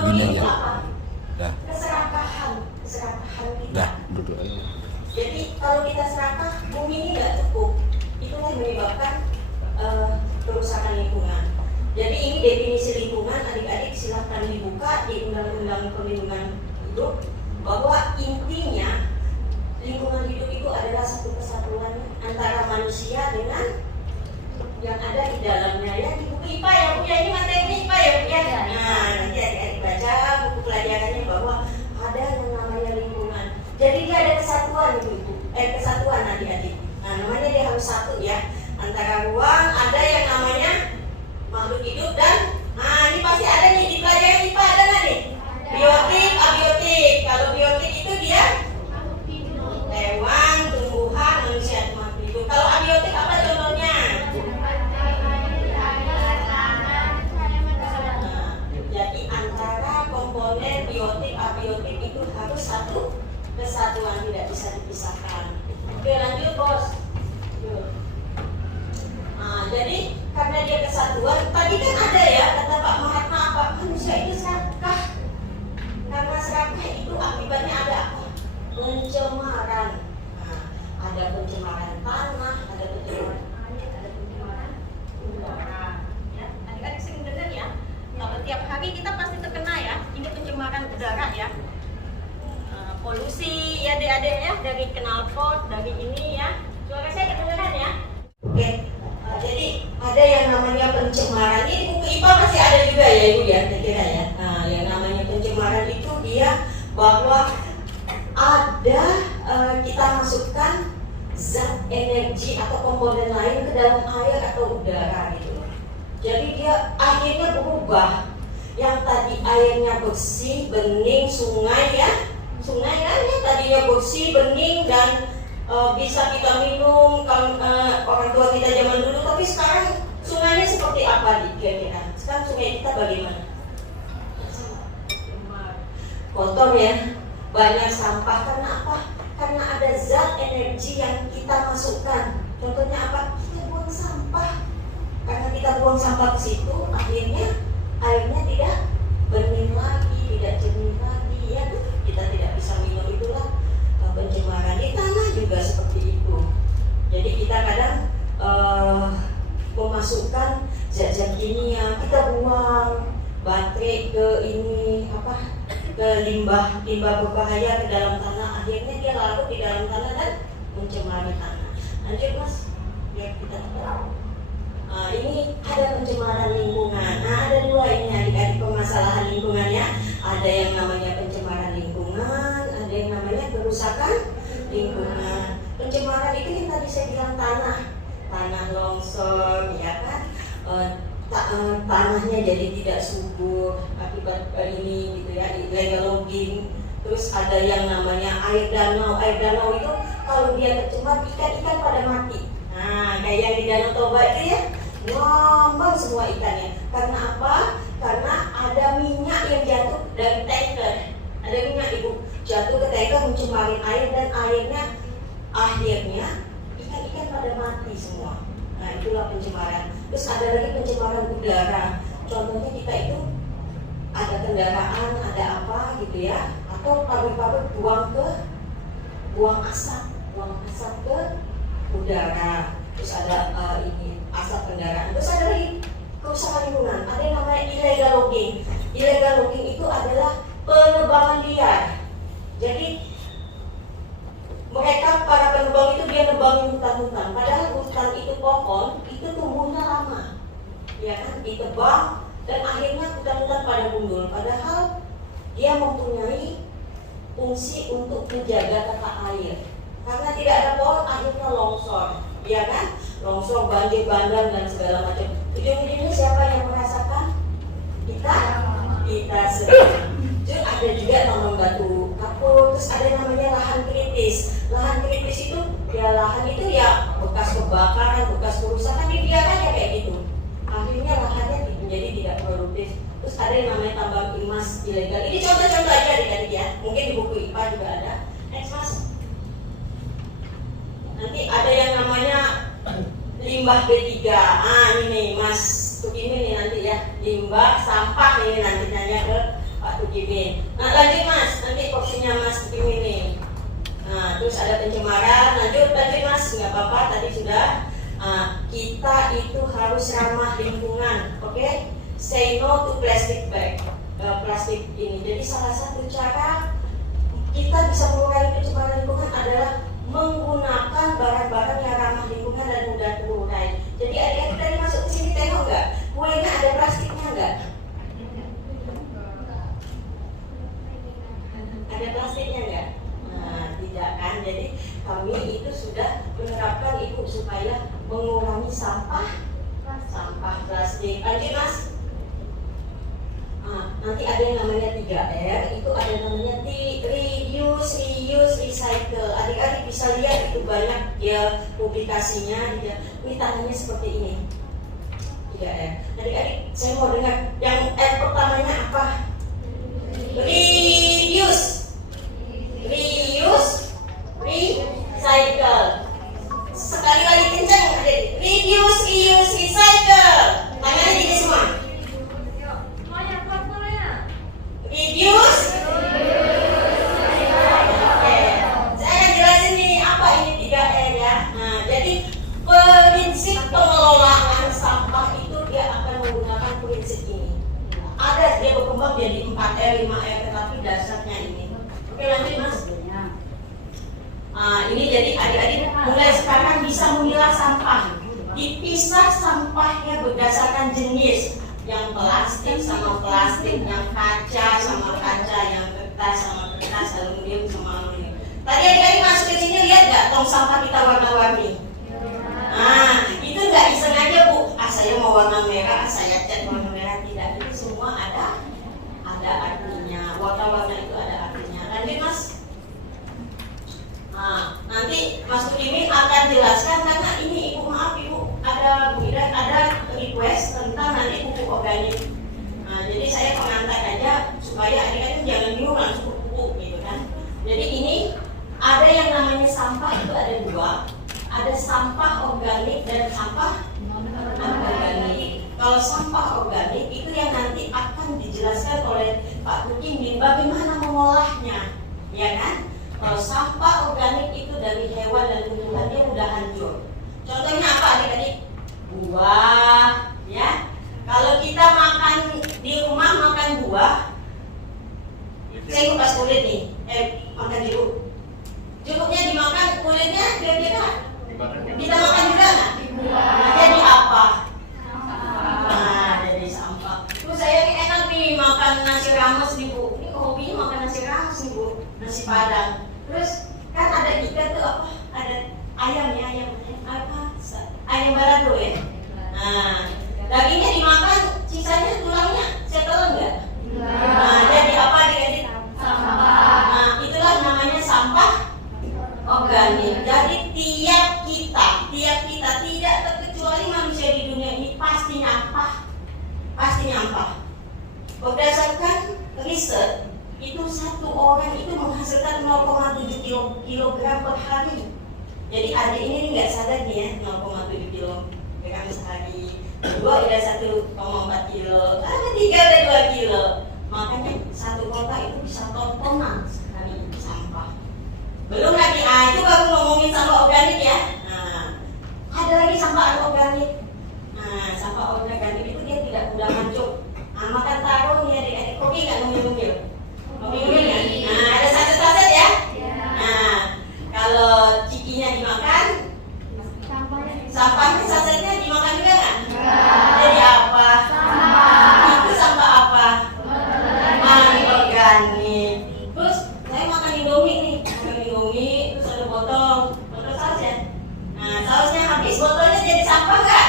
Gini aja. Dah. Keserakahan kita. Dah, duduk aja. Jadi kalau kita serakah, bumi ini nggak cukup. Itu yang menyebabkan kerusakan lingkungan. Jadi ini definisi lingkungan, adik-adik silahkan dibuka di Undang-Undang Perlindungan Hidup, bahwa intinya lingkungan hidup itu adalah satu kesatuan antara manusia dengan yang ada di dalamnya. Ya di buku IPA ya Bu, ya ini materi IPA ya Bu ya. Nah nanti adik-adik baca buku pelajarannya bahwa ada yang namanya lingkungan. Jadi dia ada kesatuan itu, kesatuan adik-adik. Nah namanya dia harus satu ya, antara ruang ada yang namanya makhluk hidup dan ini pasti ada nih di pelajaran IPA, ada nggak nih? Biotik, abiotik. Kalau biotik itu dia hewan, tumbuhan, manusia, makhluk hidup. Kalau abiotik apa contohnya? Jadi antara komponen biotik, abiotik itu harus satu kesatuan, tidak bisa dipisahkan. Oke lanjut bos. Jadi karena dia kesatuan, tadi kan ada ya kata Pak Mahatma apa? Manusia itu serakah. Karena serakah itu akibatnya ada apa? Pencemaran. Ada pencemaran tanah, ada pencemaran air, ada pencemaran udara. Ya, adik-adik sering dengar ya. Kalau tiap hari kita pasti terkena ya. Ini pencemaran udara ya. Polusi ya adik-adik ya, dari knalpot, dari ini ya. Suara saya kedengaran ya? Oke. Jadi ada yang namanya pencemaran. Ini buku IPA masih ada juga ya Ibu ya, kira-kira ya. Yang namanya pencemaran itu dia bahwa ada kita masukkan zat energi atau komponen lain ke dalam air atau udara gitu. Jadi dia akhirnya berubah. Yang tadi airnya bersih, bening, sungai ya. Sungai kan ya tadinya bersih, bening dan bisa kita minum kalau orang tua kita zaman dulu, tapi sekarang sungainya seperti apa kira-kira? Sekarang sungai kita bagaimana? Kotor ya, banyak sampah. Karena apa? Karena ada zat energi yang kita masukkan. Contohnya apa? Kita buang sampah. Karena kita buang sampah ke situ, akhirnya airnya tidak bening lagi, tidak jernih lagi ya. Kita tidak bisa minum, itulah pencemaran. Di tanah juga seperti itu. Jadi kita kadang memasukkan zat-zat kimia, kita buang baterai ke ini ke limbah berbahaya ke dalam tanah, akhirnya dia larut di dalam tanah dan mencemari tanah. Lanjut mas, biar kita tahu. Ini ada pencemaran lingkungan. Ada dua ini adik-adik permasalahan lingkungannya. Ada yang namanya pencemaran lingkungan, ada yang namanya kerusakan lingkungan. Pencemaran itu yang tadi saya bilang tanah longsor, ya kan? Tanahnya jadi tidak subur akibat ini gitu ya, illegal logging. Terus ada yang namanya air danau. Air danau itu kalau dia tercemar, ikan-ikan pada mati. Nah, kayak yang di Danau Toba itu ya, ngambang semua ikannya. Karena apa? Karena ada minyak yang jatuh dari tanker. Ada minyak ibu jatuh ke tanker mencemari air dan airnya akhirnya ikan-ikan pada mati semua. Nah itulah pencemaran. Terus ada lagi pencemaran udara. Contohnya kita itu ada kendaraan, ada apa gitu ya, atau pabrik-pabrik buang asap ke udara. Terus ada ini asap kendaraan. Terus ada lagi kerusakan lingkungan. Ada yang namanya illegal logging. Illegal logging itu adalah penebangan liar. Jadi mereka para penebang itu dia nebangin hutan-hutan. Padahal hutan itu pohon itu tumbuhnya lama, ya kan? Ditebang dan akhirnya hutan-hutan pada gundul. Padahal dia mempunyai fungsi untuk menjaga tata air. Karena tidak ada pohon akhirnya longsor, ya kan? Longsor, banjir bandang dan segala macam. Ujung-ujungnya siapa yang merasakan? Kita sendiri. Terus ada juga tambang batu kapur. Terus ada namanya lahan kritis. Lahan kritis itu ya lahan itu ya bekas kebakaran, bekas kerusakan, dibiarkan aja kayak gitu. Akhirnya lahannya menjadi tidak produktif. Terus ada yang namanya tambang emas ilegal. Ini contoh-contoh aja adik-adik ya. Mungkin di buku IPA juga ada. Next mas. Nanti ada yang namanya limbah B3. Ini nih mas, untuk ini nih nanti ya, limbah sampah ini nanti nanya ke Pak Kukimin. Nah lanjut Mas, nanti porsinya Mas Kukimin nih. Nah terus ada pencemaran, lanjut Mas, nggak apa-apa tadi sudah. Kita itu harus ramah lingkungan, oke? Say no to plastic bag, plastik ini. Jadi salah satu cara kita bisa mengurangi pencemaran lingkungan adalah menggunakan barang-barang yang ramah lingkungan dan mudah terurai. Jadi adik-adik tadi masuk ke sini tengok nggak? Kuenya ada plastiknya nggak? Ada plastiknya nggak? Nah, tidak kan? Jadi kami itu sudah menerapkan itu supaya mengurangi sampah plastik. Lanjut Mas. Nanti ada yang namanya 3R, itu ada namanya reduce, reuse, recycle. Adik-adik bisa lihat itu banyak ya publikasinya. Ini tangannya seperti ini. 3R. Adik-adik, saya mau dengar yang R pertamanya apa? Reduce, reuse, recycle. Sekali lagi kencang, adik. Reduce, reuse, recycle. Tangannya gini semua. Reduce. Oke. Saya akan jelasin nih apa ini 3R ya. Nah, jadi prinsip pengelolaan sampah itu dia akan menggunakan prinsip ini. Ada dia berkembang jadi 4R, 5R, tetapi dasarnya ini. Oke, lanjut Mas. Ini jadi adik-adik mulai sekarang bisa memilah sampah. Dipisah sampahnya berdasarkan jenis. Yang plastik sama plastik, yang kaca sama kaca, yang kertas sama kertas, aluminium sama aluminium. Tadi adik-adik masuk ke sini lihat nggak tong sampah kita warna-warni? Nah, itu nggak iseng aja Bu. Saya mau warna merah, saya cat warna merah, tidak. Itu semua ada artinya. Warna-warna itu ada artinya. Lanjut Mas. Nanti Mas Kukimin akan jelaskan karena ini Ibu maaf Ibu ada request tentang nanti pupuk organik. Jadi saya pengantar aja supaya adik-adik jangan bingung langsung pupuk gitu kan. Jadi ini ada yang namanya sampah itu ada dua, ada sampah organik dan sampah non-organik. Kalau sampah organik itu yang nanti akan dijelaskan oleh Pak Kukimin bagaimana mengolahnya, ya kan? Kalau sampah organik itu dari hewan dan tumbuhan dia udah hancur. Contohnya apa adik-adik? Buah, ya. Kalau kita makan di rumah makan buah, saya kupas kulit nih, makan jeruk. Jeruknya dimakan, kulitnya kira-kira kita makan juga nggak? Jadi apa? Jadi sampah. Terus saya ini enak nih makan nasi rames nih Bu. Ini hobinya makan nasi rames nih Bu, nasi padang. Terus kan ada ikan tuh apa? Ada ayamnya, ayam balado ya. Nah, dagingnya dimakan, sisanya tulangnya saya telan nggak? Jadi apa adik-adik? Sampah. Itulah namanya sampah organik. Jadi tiap kita tidak terkecuali manusia di dunia ini pasti nyampah. Berdasarkan riset itu satu orang itu menghasilkan 0,7 kilogram per hari. Jadi adik ini nggak sadar nih ya 0,7 kilogram sehari. Dua udah 1,4 kilo, ada 3 ada 2 kilo. Makanya satu kota itu bisa tontonan sekali sampah. Belum lagi, itu baru ngomongin sampah organik ya. Ada lagi sampah anorganik. Sampah organik itu dia tidak mudah hancur. Makan taruh nih adik-adik, kopi nggak ngemil-ngemil? Kopi kan? Ada saset-saset ya. Kalau cikinya dimakan, sampahnya sasetnya dimakan juga nggak? Jadi apa? Itu sampah apa? Anorganik. Terus saya makan Indomie nih, terus ada botol saus ya. Sausnya habis, botolnya jadi sampah nggak?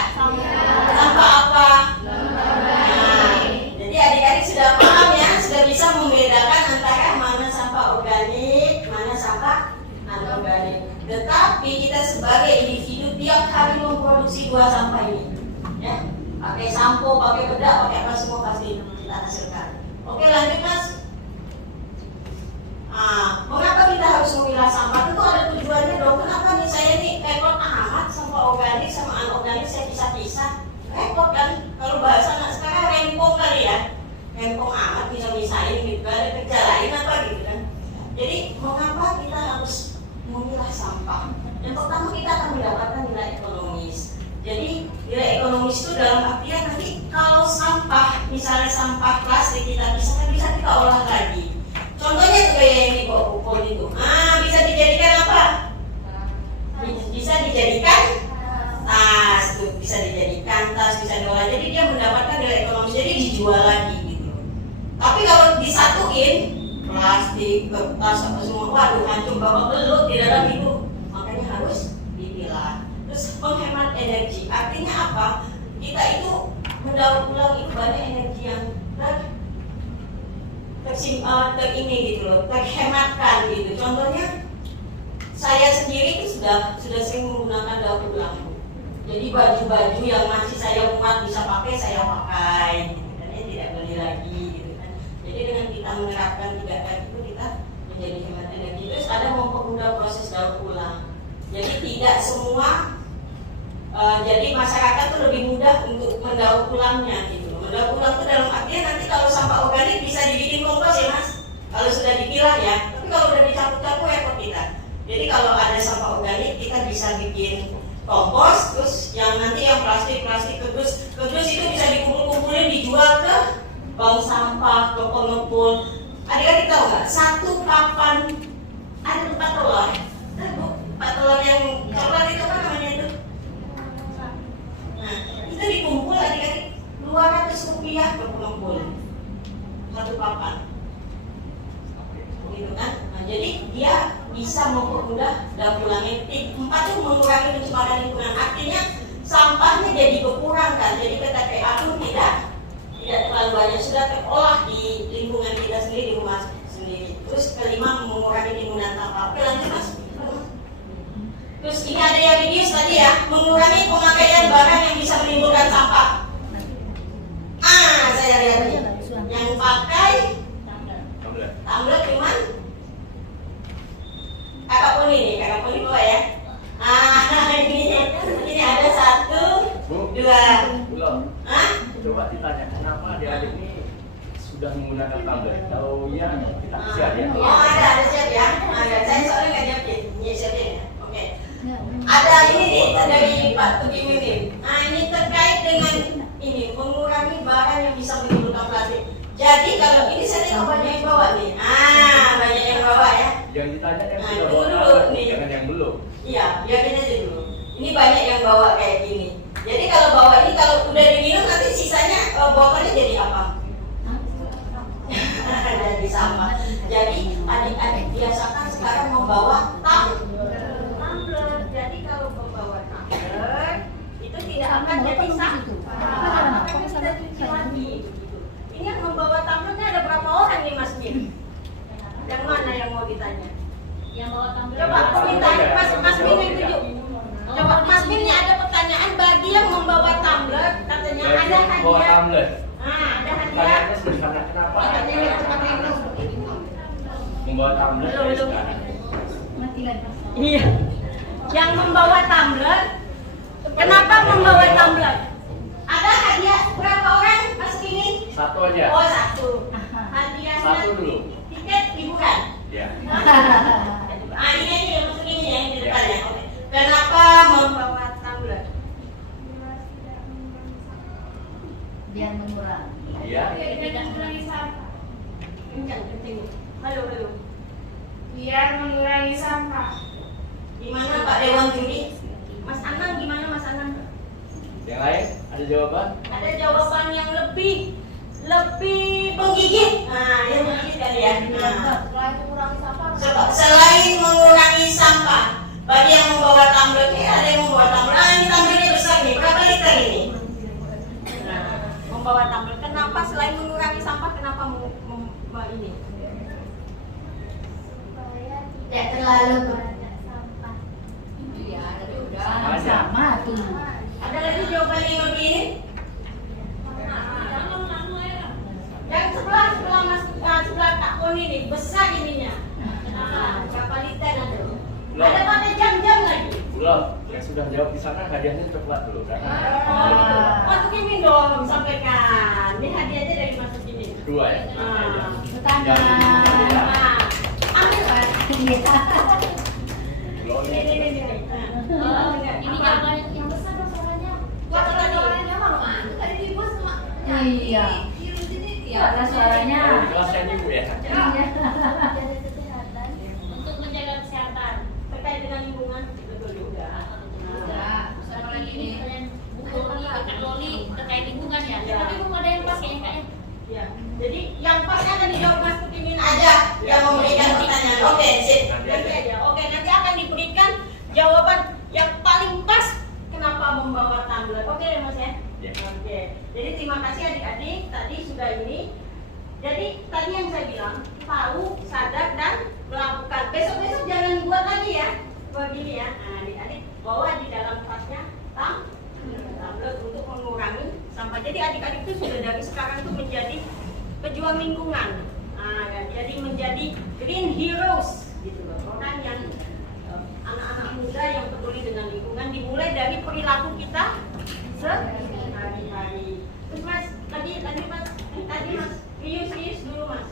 Sampah apa? Jadi adik-adik sudah paham ya, sudah bisa membedakan antara mana sampah organik, mana sampah anorganik. Tetapi kita sebagai individu tiap hari memproduksi dua sampah ini, ya. Pakai sampo, pakai bedak, pakai apa semua pasti kita hasilkan. Oke, lanjut Mas. Mengapa kita harus memilah sampah? Itu ada tujuannya dong. Kenapa nih saya nih repot amat sampah organik sama anorganik saya pisah-pisah? Repot kan? Kalau bahasa anak sekarang rempong kali ya. Rempong amat bisa-misahin gitu kan. misalnya sampah plastik kita bisa kita olah lagi. Contohnya tuh kayak yang di bawah pukul itu. Bisa dijadikan apa? Bisa dijadikan tas, tuh bisa dijadikan tas, bisa diolah. Jadi dia mendapatkan nilai ekonomis, jadi dijual lagi gitu. Tapi kalau disatuin plastik, kertas, apa semua, waduh hancur bawa belut di dalam itu. Makanya harus dipilah. Terus menghemat energi, artinya apa? Kita itu mendaur ulang itu banyak energi yang terini gitu loh, terhematkan gitu. Contohnya saya sendiri itu sudah sering menggunakan daur ulang. Jadi baju-baju yang masih saya muat bisa pakai, saya pakai gitu kan, ya tidak beli lagi gitu kan. Jadi dengan kita menerapkan 3R itu kita menjadi hemat energi. Terus ada mempermudah proses daur ulang. Jadi tidak semua jadi masyarakat tuh lebih mudah untuk mendaur ulangnya gitu. Mendaur ulang itu dalam artian nanti kalau sampah organik bisa dibikin kompos ya Mas. Kalau sudah dipilah ya. Tapi kalau udah dicampur-campur repot kita. Jadi kalau ada sampah organik kita bisa bikin kompos, terus yang nanti yang plastik kerdus itu bisa dikumpul-kumpulin dijual ke bank sampah, ke pengepul. Adik-adik tahu nggak? Satu papan ada 4 dolar. 4 dolar yang coklat itu apa namanya itu? Nah, itu dikumpul adik-adik 200 rupiah per pengepul. Satu papan. Gitu kan? Nah, jadi dia bisa mempermudah daur ulangnya. 4 itu mengurangi pencemaran lingkungan. Artinya sampahnya jadi berkurang kan. Jadi PTPA pun tidak terlalu banyak, sudah terolah di lingkungan kita sendiri, di rumah sendiri. Terus kelima, mengurangi timbunan sampah. Oke lanjut Mas. Terus ini ada yang video tadi ya, mengurangi pemakaian barang yang bisa menimbulkan sampah. Saya lihat nih, yang pakai tumbler cuman kakak poni bawa ya. Ini ada 1, 2. Coba ditanya kenapa adik-adik ini sudah menggunakan tumbler? Kalau iya kita siap ya. Ada siap ya. Ada, saya soalnya nggak siapin. Iya siapin ya. Oke. Ada ini nih dari Pak Tukim ini. Ini terkait dengan ini mengurangi barang yang bisa menimbulkan plastik. Jadi kalau ini saya tengok banyak yang bawa nih. Banyak yang bawa ya. Yang ditanya yang sudah Tunggu bawa dulu tumbler, nih. jangan yang belum. Iya, biarin aja dulu. Ini banyak yang bawa kayak gini. Jadi kalau bawa ini kalau udah diminum nanti sisanya botolnya jadi apa? Jadi sampah. Jadi adik-adik biasakan sekarang membawa tumbler. Jadi kalau membawa tumbler itu tidak akan jadi sampah. Kita cuci lagi. Ini yang membawa tumblernya ada berapa orang nih Mas Min? Yang mana yang mau ditanya? Yang bawa tumbler. Coba aku minta Mas Min yang tunjuk. Coba Mas Min ini ada pertanyaan bagi yang membawa tumbler, katanya ada Bawa hadiah. tumbler. Ada hadiah. Pertanyaannya sederhana, kenapa membawa tumbler dari sekarang? Iya. Yang membawa tumbler, kenapa membawa tumbler? Ada hadiah berapa orang Mas Min? 1 aja. Oh 1. Hadiahnya 1 dulu. tiket liburan. Ya. Ini yang masuk ini yang di depan ya. Oke. Kenapa membawa tumbler? Biar mengurangi. Iya. Tidak mengurangi sampah. Kencang. Halo. Biar mengurangi sampah. Gimana Pak Dewan Juri? Mas Anang gimana Mas Anang? Yang lain ada jawaban? Ada jawaban yang lebih penggigit. Yang menggigit kali ya. Selain mengurangi sampah, bagi yang membawa tumbler ini ada yang membawa tumbler. Ini tumblernya besar nih. Berapa liter ini? Membawa tumbler. Kenapa selain mengurangi sampah, kenapa ini? Tidak terlalu banyak sampah. Iya, ada juga. Sama tuh. Ada lagi jawaban yang lebih ini? Yang sebelah Mas sebelah Kak Poni nih, besar ininya. Berapa liter ada? Belum. Ada pakai jam-jam lagi. Belum. Yang sudah jawab di sana hadiahnya coklat dulu kan? Mas Tukimin dong sampaikan. Ini hadiahnya dari Mas Tukimin. 2 ya. Pertanyaan. Ambil Pak. Belum. Ini. Ini jawaban yang besar suaranya. Yang tadi. Iya. sudah ini. Jadi tadi yang saya bilang, tahu, sadar, dan melakukan. Besok-besok jangan buat lagi ya, begini ya. Nah, adik-adik bawa di dalam tasnya tumbler untuk mengurangi sampah. Jadi adik-adik itu sudah dari sekarang itu menjadi pejuang lingkungan. Nah, jadi menjadi green heroes gitu loh. Orang yang anak-anak muda yang peduli dengan lingkungan, dimulai dari perilaku kita sehari-hari. Terus Mas, tadi Mas, reuse dulu Mas.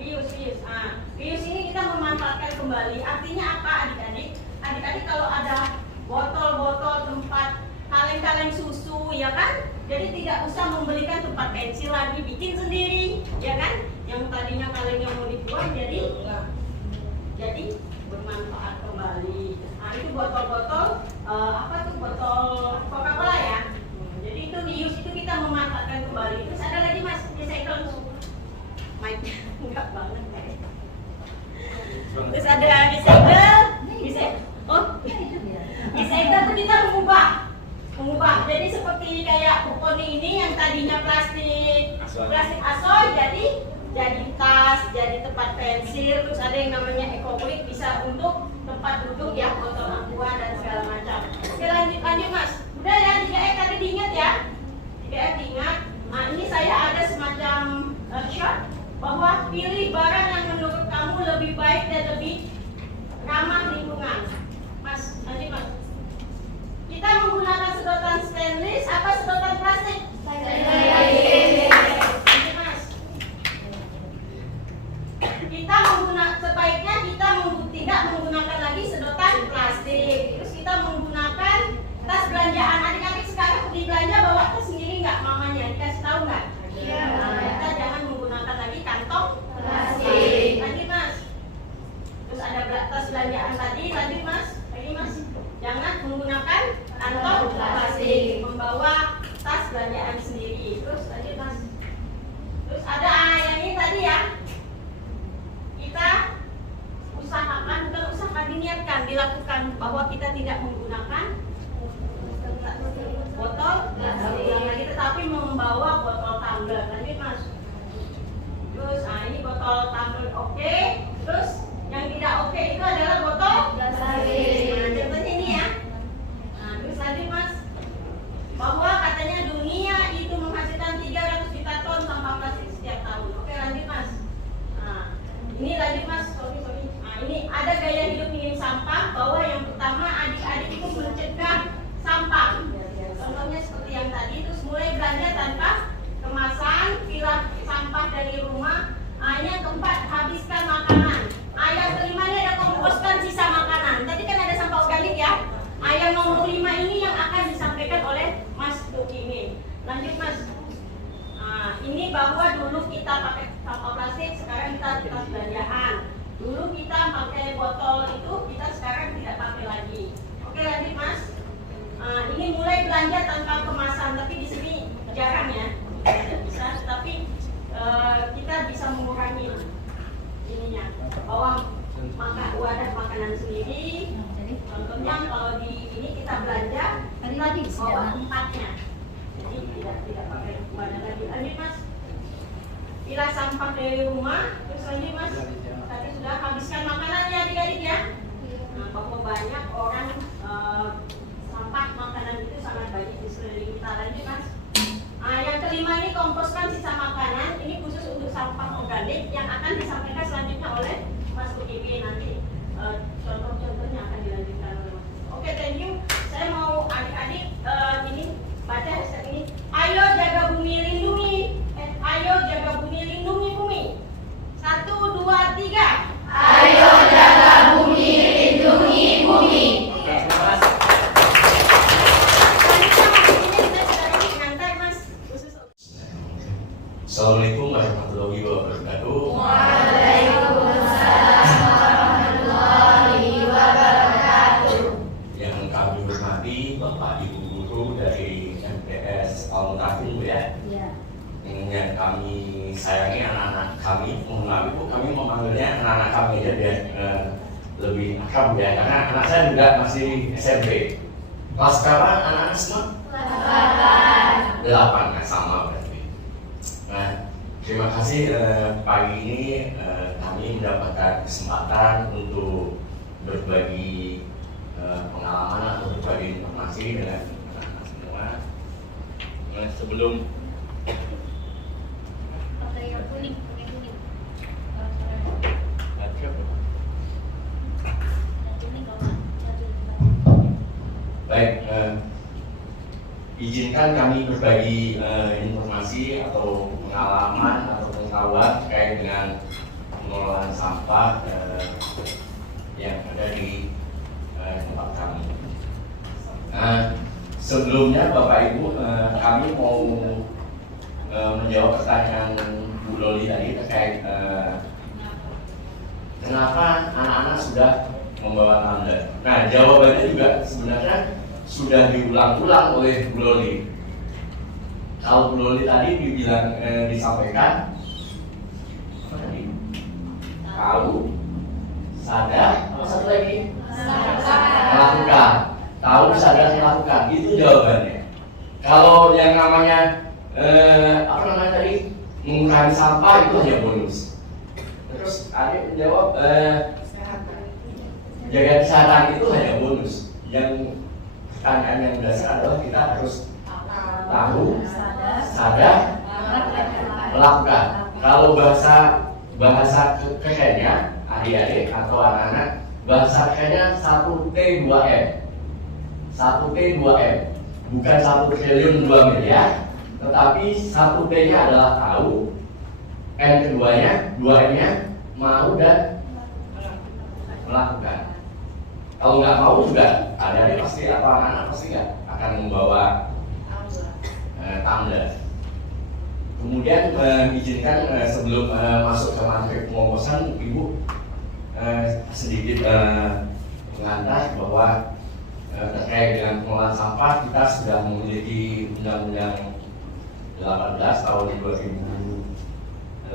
Reuse. Reuse ini kita memanfaatkan kembali. Artinya apa adik-adik? Adik-adik kalau ada botol-botol tempat kaleng-kaleng susu, ya kan? Jadi tidak usah membelikan tempat pensil lagi, bikin sendiri, ya kan? Yang tadinya kalengnya mau dibuang jadi bermanfaat kembali. Nah, itu botol-botol botol Coca-Cola ya. Jadi itu reuse, itu kita memanfaatkan kembali. Terus ada lagi Mas, recycle. Mic-nya enggak banget kayak. Terus ada recycle. Recycle itu kita mengubah. Jadi seperti kayak Puponi ini yang tadinya plastik asoy jadi tas, jadi tempat pensil. Terus ada yang namanya EcoBrick, bisa untuk tempat duduk ya, botol aqua dan segala macam. Oke, lanjut Mas. Udah ya, 3R tadi diingat ya. 3R diingat. Nah, ini saya ada semacam shot bahwa pilih barang yang menurut kamu lebih baik dan lebih ramah lingkungan. Mas, lanjut Mas. Kita menggunakan sedotan stainless apa sedotan plastik? Sebaiknya kita tidak menggunakan lagi sedotan plastik. Terus kita menggunakan tas belanjaan. Adik-adik sekarang di belanja bawa tas sendiri nggak mamanya? Dikasih tahu nggak? Iya. Nah, kita jangan menggunakan lagi kantong plastik. Lanjut Mas. Terus ada tas belanjaan tadi. Lanjut Mas. Lagi Mas. Jangan menggunakan kantong plastik. Membawa tas belanjaan sendiri. Terus lanjut Mas. Terus ada yang ini tadi ya. Kita bukan diniatkan, dilakukan bahwa kita tidak menggunakan botol lagi, tetapi membawa botol tumbler. Lanjut Mas. Terus ini botol tumbler oke. Terus yang tidak oke itu adalah botol plastik. Nah, contohnya ini ya. Nah, terus lanjut Mas. Bahwa katanya dunia itu menghasilkan 300 juta ton sampah plastik setiap tahun. Oke, lanjut Mas. Nah, ini lanjut Mas. Sorry. Ini ada gaya hidup minim sampah, bahwa yang pertama adik-adik itu mencegah sampah. Contohnya seperti yang tadi, terus mulai belanja tanpa kemasan, pilah sampah dari rumah. Yang keempat, habiskan makanan. Yang kelima ini ada komposkan sisa makanan. Tadi kan ada sampah organik ya. Yang nomor 5 ini yang akan disampaikan oleh Mas Tukimin. Lanjut Mas. Ini bahwa dulu kita pakai sampah plastik, sekarang kita belanjaan. Dulu kita pakai botol itu, kita sekarang tidak pakai lagi. Oke, lanjut Mas. Ini mulai belanja tanpa kemasan, tapi di sini jarang ya, tidak bisa. Tapi kita bisa mengurangi ininya, bawa wadah makanan sendiri. Contohnya kalau di ini kita belanja, kita bawa tempatnya. Jadi tidak pakai wadah lagi. Lanjut Mas. Pilah sampah dari rumah. Terus lanjut Mas. Tadi sudah habiskan makanannya adik-adik ya. Nah, bahwa banyak orang sampah makanan itu sangat banyak di sekeliling kita. Lanjut Mas. Yang kelima ini komposkan sisa makanan. Ini khusus untuk sampah organik yang akan disampaikan selanjutnya oleh Mas Tukimin. Nanti contoh-contohnya akan dilanjutkan oleh Mas. Oke, thank you. Saya mau adik-adik ini baca hashtag ini. Ayo jaga bumi lindungi. Ayo jaga bumi lindungi bumi. 1, 2, 3. Ayo jaga bumi, lindungi bumi. Assalamualaikum warahmatullahi wabarakatuh. Waalaikumsalam warahmatullahi wabarakatuh. Yang kami hormati Bapak Ibu Guru dari MTS Al-Mutakun ya. Yang kami sayangi anak-anak kami, mohon maaf Ibu, kami memanggilnya anak-anak kami ya, biar lebih akrab ya, karena anak saya juga masih SMP. Kelas sekarang anak-anak semua 8, nah sama berarti. Nah, Terima kasih pagi ini kami mendapatkan kesempatan untuk berbagi pengalaman atau berbagi informasi dengan anak-anak semua. Sebelum Pakai yang kuning. baik, izinkan kami berbagi informasi atau pengalaman atau pengetahuan terkait dengan pengelolaan sampah yang ada di tempat kami. Sebelumnya Bapak Ibu, kami mau menjawab pertanyaan Bu Loli tadi terkait kenapa anak-anak sudah membawa tumbler. Nah, jawabannya juga sebenarnya sudah diulang-ulang oleh Bu Loli. Kalau Bu Loli tadi disampaikan apa tadi? Tahu, sadar, apa satu lagi? Melakukan. Tahu, sadar, melakukan. Itu jawabannya. Kalau yang namanya apa namanya tadi? Mengurangi sampah itu hanya bonus. Terus adik menjawab jaga kesehatan itu hanya bonus. Yang pertanyaan yang dasar adalah kita harus tahu, sadar, melakukan. Kalau bahasa kerennya adik-adik atau anak-anak, bahasa kerennya 1T2M. 1T2M, bukan 1 triliun 2 miliar, tetapi 1T-nya adalah tahu, M keduanya, 2M-nya mau dan melakukan. Kalau nggak mau juga, adik-adik pasti atau anak-anak pasti nggak akan membawa tumbler. Kemudian izinkan sebelum masuk ke materi pengomposan, Ibu sedikit mengantar bahwa terkait dengan pengelolaan sampah kita sudah memiliki Undang-Undang 18 tahun 2008.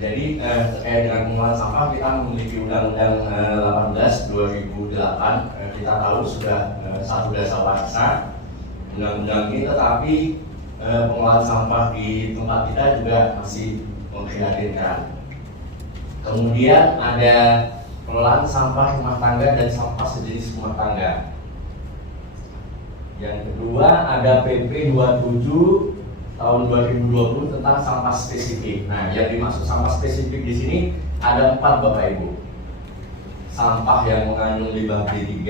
Jadi terkait dengan pengelolaan sampah kita memiliki Undang-Undang 18 2008. Kita tahu sudah satu dasawarsa undang-undang ini, tetapi pengelolaan sampah di tempat kita juga masih memprihatinkan. Kemudian ada pengelolaan sampah rumah tangga dan sampah sejenis rumah tangga. Yang kedua ada PP 27 tahun 2020 tentang sampah spesifik. Nah, yang dimaksud sampah spesifik di sini ada 4 Bapak Ibu. Sampah yang mengandung limbah B3,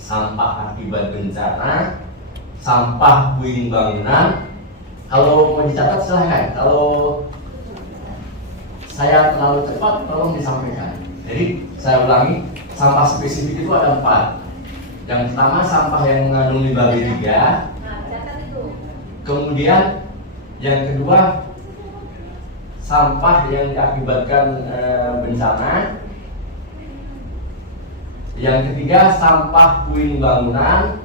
sampah akibat bencana, sampah puing bangunan. Kalau mau dicatat silahkan. Kalau saya terlalu cepat, tolong disampaikan. Jadi saya ulangi, sampah spesifik itu ada 4. Yang pertama sampah yang mengandung limbah B3. Kemudian yang kedua sampah yang diakibatkan bencana. Yang ketiga sampah puing bangunan.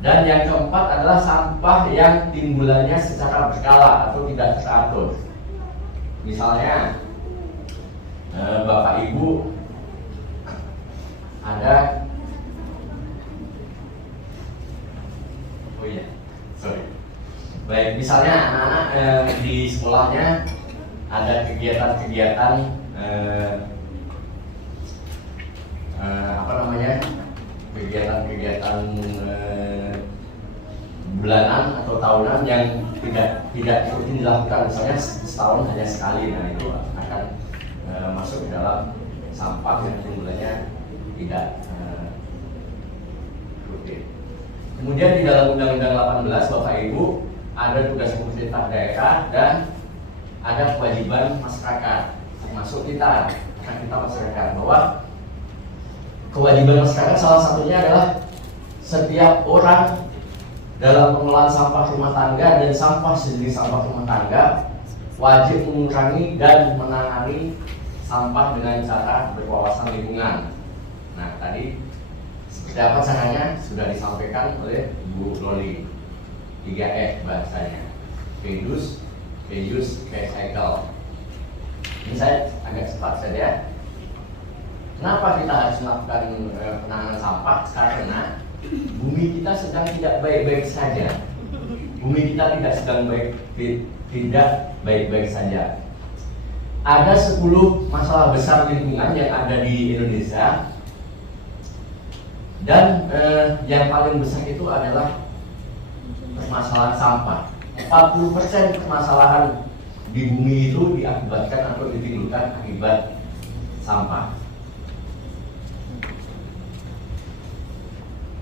Dan yang keempat adalah sampah yang timbulannya secara berkala atau tidak teratur. Misalnya Bapak Ibu ada baik, misalnya anak-anak di sekolahnya ada kegiatan-kegiatan kegiatan-kegiatan bulanan atau tahunan yang tidak rutin dilakukan, misalnya setahun hanya sekali. Nah, itu akan masuk ke dalam sampah yang timbulannya tidak rutin. Kemudian di dalam Undang-Undang 18 Bapak Ibu ada tugas pemerintah daerah dan ada kewajiban masyarakat, termasuk kita masyarakat, bahwa kewajiban masyarakat salah satunya adalah setiap orang dalam pengelolaan sampah rumah tangga dan sampah sejenis sampah rumah tangga wajib mengurangi dan menangani sampah dengan cara berwawasan lingkungan. Nah, tadi seperti apa caranya sudah disampaikan oleh Bu Loli. 3F bahasanya, reduce, recycle. Ini saya agak cepat saja. Kenapa kita harus melakukan penanganan sampah? Karena bumi kita sedang tidak baik-baik saja. Bumi kita tidak sedang baik-baik saja. Ada 10 masalah besar lingkungan yang ada di Indonesia, dan yang paling besar itu adalah permasalahan sampah. 40% permasalahan di bumi itu diakibatkan atau ditimbulkan akibat sampah.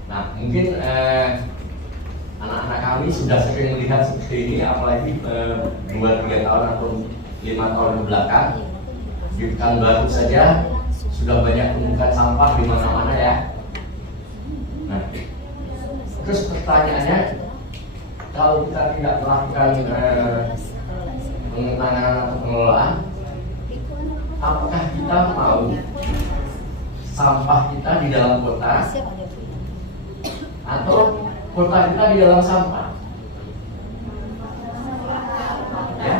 Nah, mungkin anak-anak kami sudah sering melihat seperti ini, apalagi 2-3 tahun atau 5 tahun ke belakang. Di Pekanbaru saja sudah banyak temukan sampah di mana-mana ya. Nah, terus pertanyaannya, kalau kita tidak melakukan penanganan atau pengelolaan, apakah kita mau sampah kita di dalam kota atau kota kita di dalam sampah? Ya?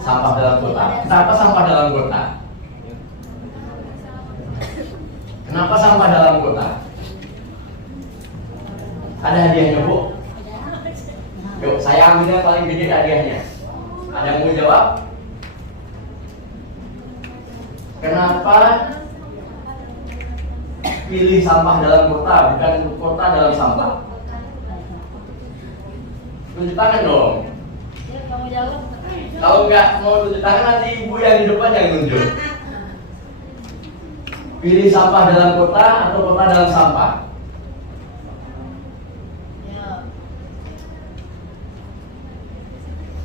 Sampah dalam kota. Kenapa sampah dalam kota? Kenapa sampah dalam kota? Ada hadiahnya, Bu? Yuk, saya ambil yang paling gede hadiahnya. Ada yang mau jawab? Kenapa pilih sampah dalam kota, bukan kota dalam sampah? Tunjuk tangan dong. Kamu jawab. Kalau nggak mau tunjuk tangan, nanti ibu yang di depan yang tunjuk. Pilih sampah dalam kota atau kota dalam sampah?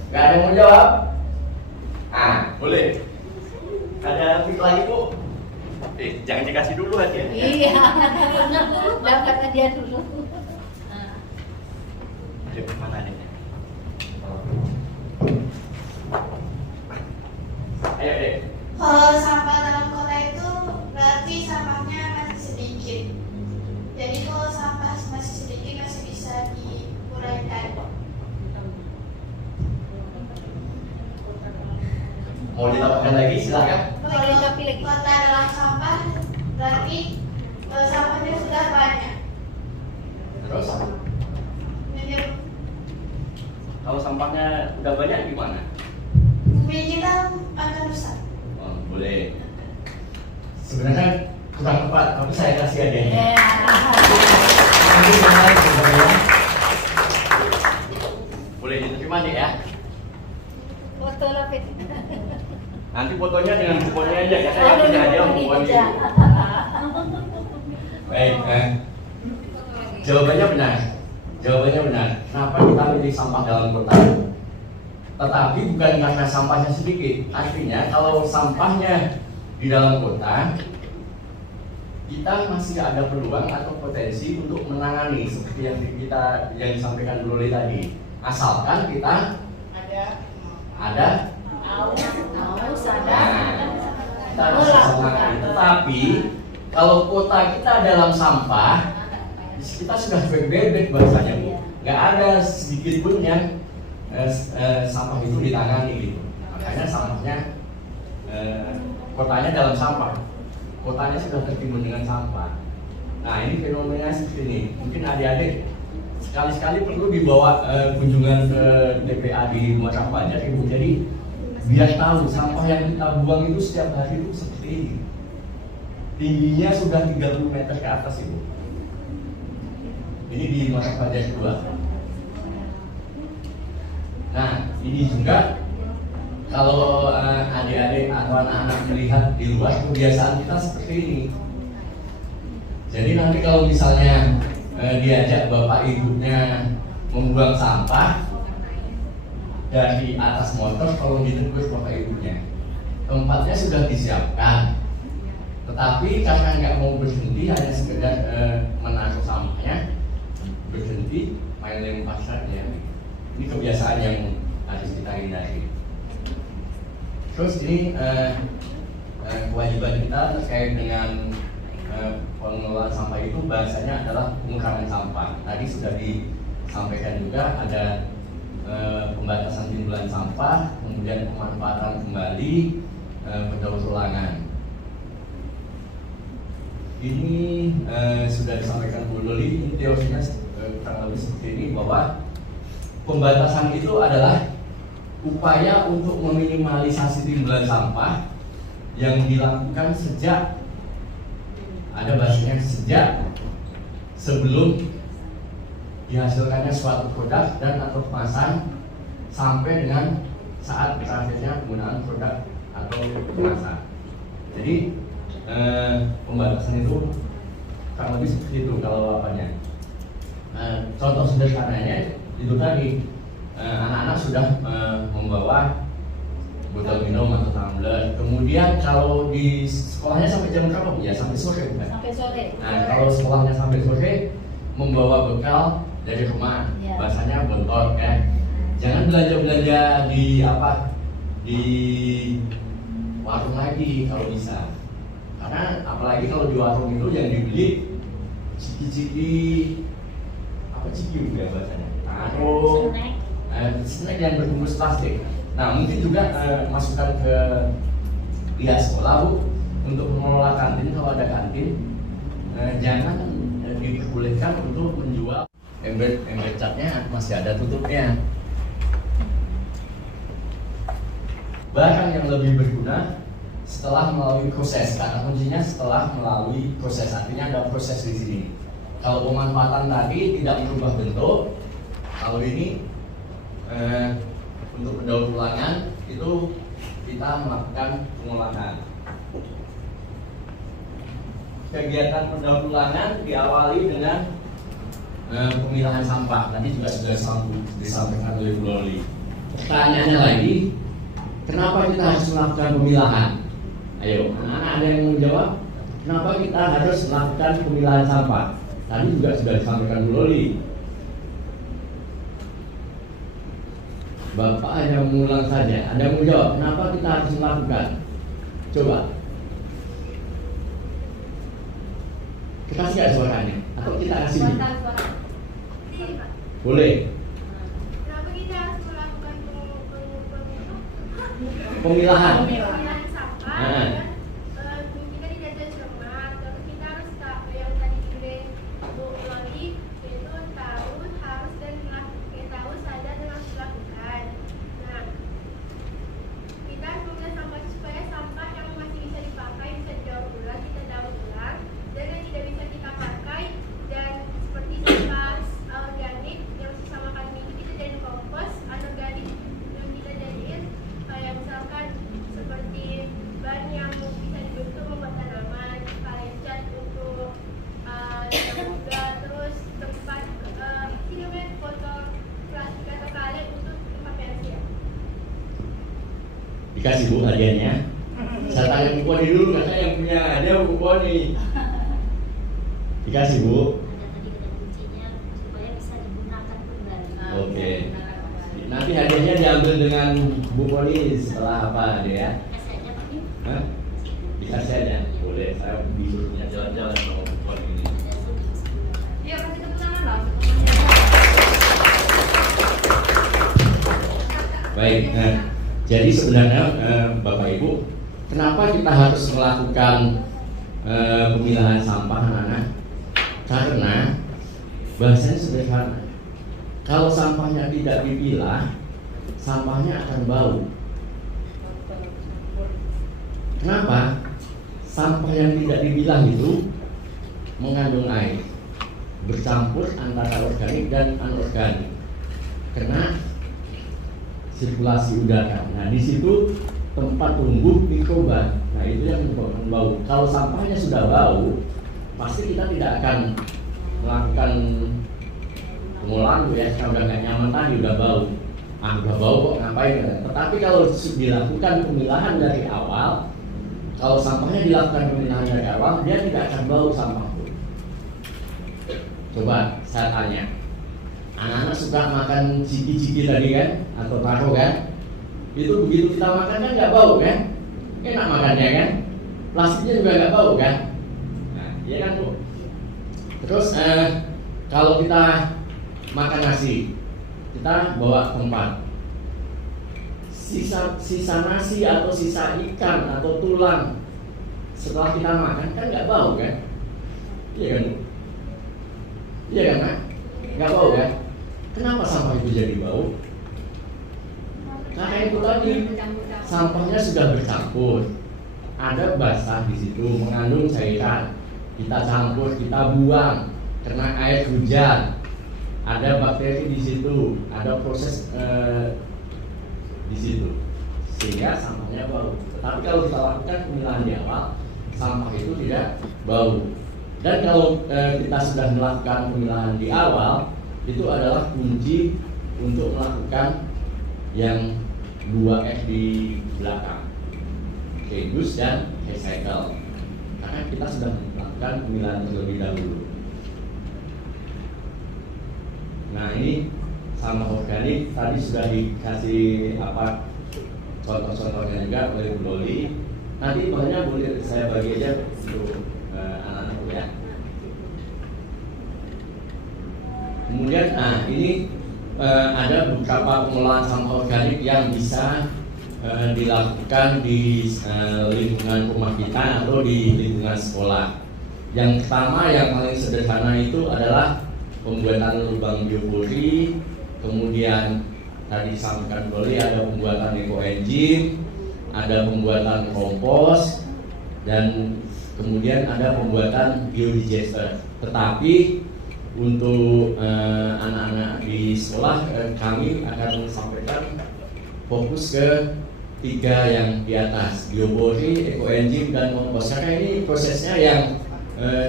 Gak ada yang mau jawab? Ah, boleh. Ada trik lagi, Bu? Jangan dikasih dulu aja. Iya, dapat hadiah dulu. Ayo, mana nih? Ayo, deh. Kalau sampah dalam kota itu berarti sampahnya masih sedikit. Jadi kalau sampah masih sedikit masih bisa diuraikan. Mau ditambahkan lagi, silakan. Kalau kota dalam sampah berarti sampahnya sudah banyak. Terus, Jadi kalau sampahnya udah banyak gimana? bumi kita akan rusak. Oh, boleh. Sebenarnya kurang tepat, tapi saya kasih hadiahnya. Nanti menarik sebenarnya. Boleh diterima nih ya. Foto lapet. Nanti fotonya dengan kuponnya aja ya, saya punya hadiah kuponnya. Baik, jawabannya benar. Jawabannya benar. Kenapa kita pilih sampah dalam kota? Tetapi bukan karena sampahnya sedikit. Artinya kalau sampahnya di dalam kota, kita masih ada peluang atau potensi untuk menangani seperti yang disampaikan Bu Loli tadi. Asalkan kita ada kita bisa menangani. Tetapi kalau kota kita dalam sampah, kita sudah bebek bahasanya, Bu. Nggak ada sedikit pun yang sampah itu ditangani gitu. Makanya sampahnya kotanya dalam sampah. Kotanya sudah tertimbun dengan sampah. Nah, ini fenomena seperti ini. Mungkin adik-adik sekali-sekali perlu dibawa kunjungan ke TPA di Rumah Sampah aja, Ibu. Jadi biar tahu sampah yang kita buang itu setiap hari itu seperti ini. Tingginya sudah 30 meter ke atas, Ibu. Ini di Rumah Sampah Jaya kedua. Nah, ini juga kalau adik-adik atau anak-anak melihat di luar, kebiasaan kita seperti ini. Jadi nanti kalau misalnya diajak bapak ibunya membuang sampah dari atas motor, tolong ditegur bapak ibunya. Tempatnya sudah disiapkan, tetapi karena nggak mau berhenti, hanya sekedar menaruh sampahnya, berhenti main lempar saja. Ini kebiasaan yang harus kita hindari. Terus ini kewajiban kita terkait dengan pengelolaan sampah itu bahasanya adalah pengurangan sampah. Tadi sudah disampaikan juga ada pembatasan timbulan sampah, kemudian pemanfaatan kembali, pendaur ulangan. ini sudah disampaikan Bu Loli, ini teorinya kurang lebih seperti ini, bahwa pembatasan itu adalah upaya untuk meminimalisasi timbulan sampah yang dilakukan sejak, ada bahasanya, sejak sebelum dihasilkannya suatu produk dan atau kemasan sampai dengan saat terakhirnya penggunaan produk atau kemasan. Jadi pembatasan itu kurang lebih seperti itu kalau apanya. Contoh sederhananya itu tadi, anak-anak sudah membawa botol minum atau tumbler. Kemudian kalau di sekolahnya sampai jam berapa Bu? Ya sampai sore bukan? Sampai sore. Nah kalau sekolahnya sampai sore, membawa bekal dari rumah, Ya. bahasanya bontot kan. Jangan belanja di apa, di warung lagi kalau bisa. Karena apalagi kalau di warung itu yang dibeli ciki-ciki, apa ciki ya bahasanya, taruh snack yang berbungkus plastik. Nah mungkin juga masukkan ke pihak sekolah Bu, untuk mengelola kantin, kalau ada kantin jangan diperbolehkan untuk menjual ember catnya masih ada tutupnya. Barang yang lebih berguna setelah melalui proses, kata kuncinya setelah melalui proses, artinya ada proses di sini. Kalau pemanfaatan tadi tidak merubah bentuk, kalau ini untuk pendaur ulangan itu kita melakukan pengolahan. Kegiatan pendaur ulangan diawali dengan pemilahan sampah. Tadi juga sudah disampaikan oleh Bu Loli. Pertanyaannya lagi, kenapa kita harus melakukan pemilahan? Ayo, anak-anak ada yang mau jawab? Kenapa kita harus melakukan pemilahan sampah? Tadi juga sudah disampaikan Bu Loli. Bapak hanya mengulang saja. Ada yang mau jawab? Kenapa kita harus melakukan? Coba. Kita kasih nggak suaranya? Atau kita kasih? Boleh. Kenapa kita harus melakukan Pemilahan. pemilahan sampah? Ah. Kita tidak tercemar, tapi kita harus yang tadi diberi Bu Loli, yaitu tahu, harus dan melakukan, tahu, sadar dan harus lakukan. Nah, kita harus memilah sampah supaya sampah yang masih bisa dipakai bisa didaur ulang, kita daur ulang, dan yang tidak bisa kita pakai dan seperti sampah organik yang susah makan itu kita jadiin kompos, anorganik yang kita jadiin kayak misalkan seperti bahan yang bisa dibentuk membuat tanaman, kayak cat untuk juga, terus tempat ini namanya botol plastik atau karet untuk tempat pensil. Dikasih Bu hadiahnya. Saya tanya Bu Poni dulu, katanya yang punya hadiah Bu Poni. Dikasih Bu. Ada tadi kata kuncinya supaya bisa digunakan kembali. Oke. Nanti hadiahnya diambil dengan Bu Poni setelah apa dia ya? Kasih aja Pak Nim. Hah? Dikasih aja. Boleh, saya disuruhnya jalan-jalan sama Bu Poni ini. Yuk kasih tepuk tangan dong. Baik, jadi sebenarnya Bapak Ibu, kenapa kita harus melakukan pemilahan sampah anak-anak? Karena bahasanya sederhana. Kalau sampahnya tidak dipilah, sampahnya akan bau. Kenapa? Sampah yang tidak dipilah itu mengandung air, bercampur antara organik dan anorganik. Kena sirkulasi udara. Nah, di situ tempat tumbuh mikroba. Nah, itu yang menyebabkan bau. Kalau sampahnya sudah bau, pasti kita tidak akan melakukan pengolahan ya, karena udah nggak nyaman tadi, udah bau. Udah bau kok ngapain? Tetapi kalau dilakukan pemilahan dari awal, kalau sampahnya dilakukan pemilahan dari awal, dia tidak akan bau sampah. Coba saya tanya, anak-anak suka makan ciki-ciki tadi kan, atau taruh kan? Itu begitu kita makan kan nggak bau kan? Enak makannya kan? Plastiknya juga nggak bau kan? Nah, iya kan Bu? Terus kalau kita makan nasi, kita bawa ke tempat, sisa nasi atau sisa ikan atau tulang setelah kita makan kan nggak bau kan? Iya kan? Iya kan, Mak? Nggak bau kan? Kenapa sampah itu jadi bau? Nah, itu tadi sampahnya sudah bercampur, ada basah di situ mengandung cairan, kita campur, kita buang, kena air hujan, ada bakteri di situ, ada proses di situ, sehingga sampahnya bau. Tetapi kalau kita lakukan pemilahan di awal, sampah itu tidak bau. Dan kalau kita sudah melakukan pemilahan di awal, itu adalah kunci untuk melakukan yang 2F di belakang, reduce dan recycle, karena kita sudah melakukan pemilahan terlebih dahulu. Nah, ini sampah organik tadi sudah dikasih contoh-contohnya juga oleh Bu Loli. Nanti bahannya boleh saya bagi aja untuk anak-anak ya. Kemudian, ini ada beberapa pengolahan sampah organik yang bisa dilakukan di lingkungan rumah kita atau di lingkungan sekolah. Yang pertama, yang paling sederhana itu adalah pembuatan lubang biopori, kemudian tadi disampaikan boleh ada pembuatan ekoenzim, ada pembuatan kompos, dan kemudian ada pembuatan biodigester. Tetapi untuk anak-anak di sekolah, kami akan sampaikan fokus ke 3 yang di atas, biopori, ekoenzim, dan kompos. Karena ini prosesnya yang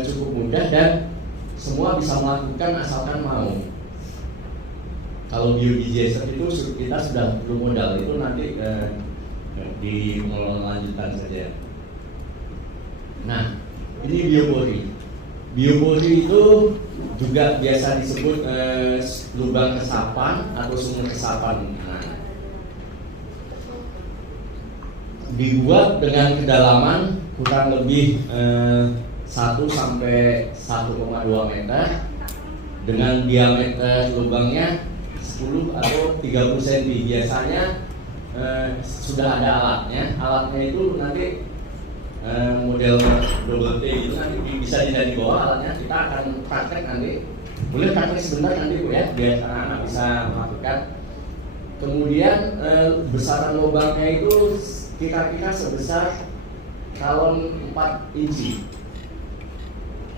cukup mudah dan semua bisa melakukan asalkan mau. Kalau biodigester itu kita sudah perlu modal, itu nanti di pengelolaan lanjutan saja. Nah, ini biopori. Biopori itu juga biasa disebut lubang resapan atau sumur resapan. Nah, dibuat dengan kedalaman kurang lebih 1 sampai 1,2 meter dengan diameter lubangnya 10 atau 30 cm. Biasanya sudah ada alatnya. Alatnya itu nanti model double T itu nanti bisa dilihat di bawah alatnya. Kita akan praktek nanti. Boleh praktek sebentar nanti Bu ya, biar anak-anak bisa melakukan. Kemudian besaran lubangnya itu kira-kira sebesar galon 4 inci.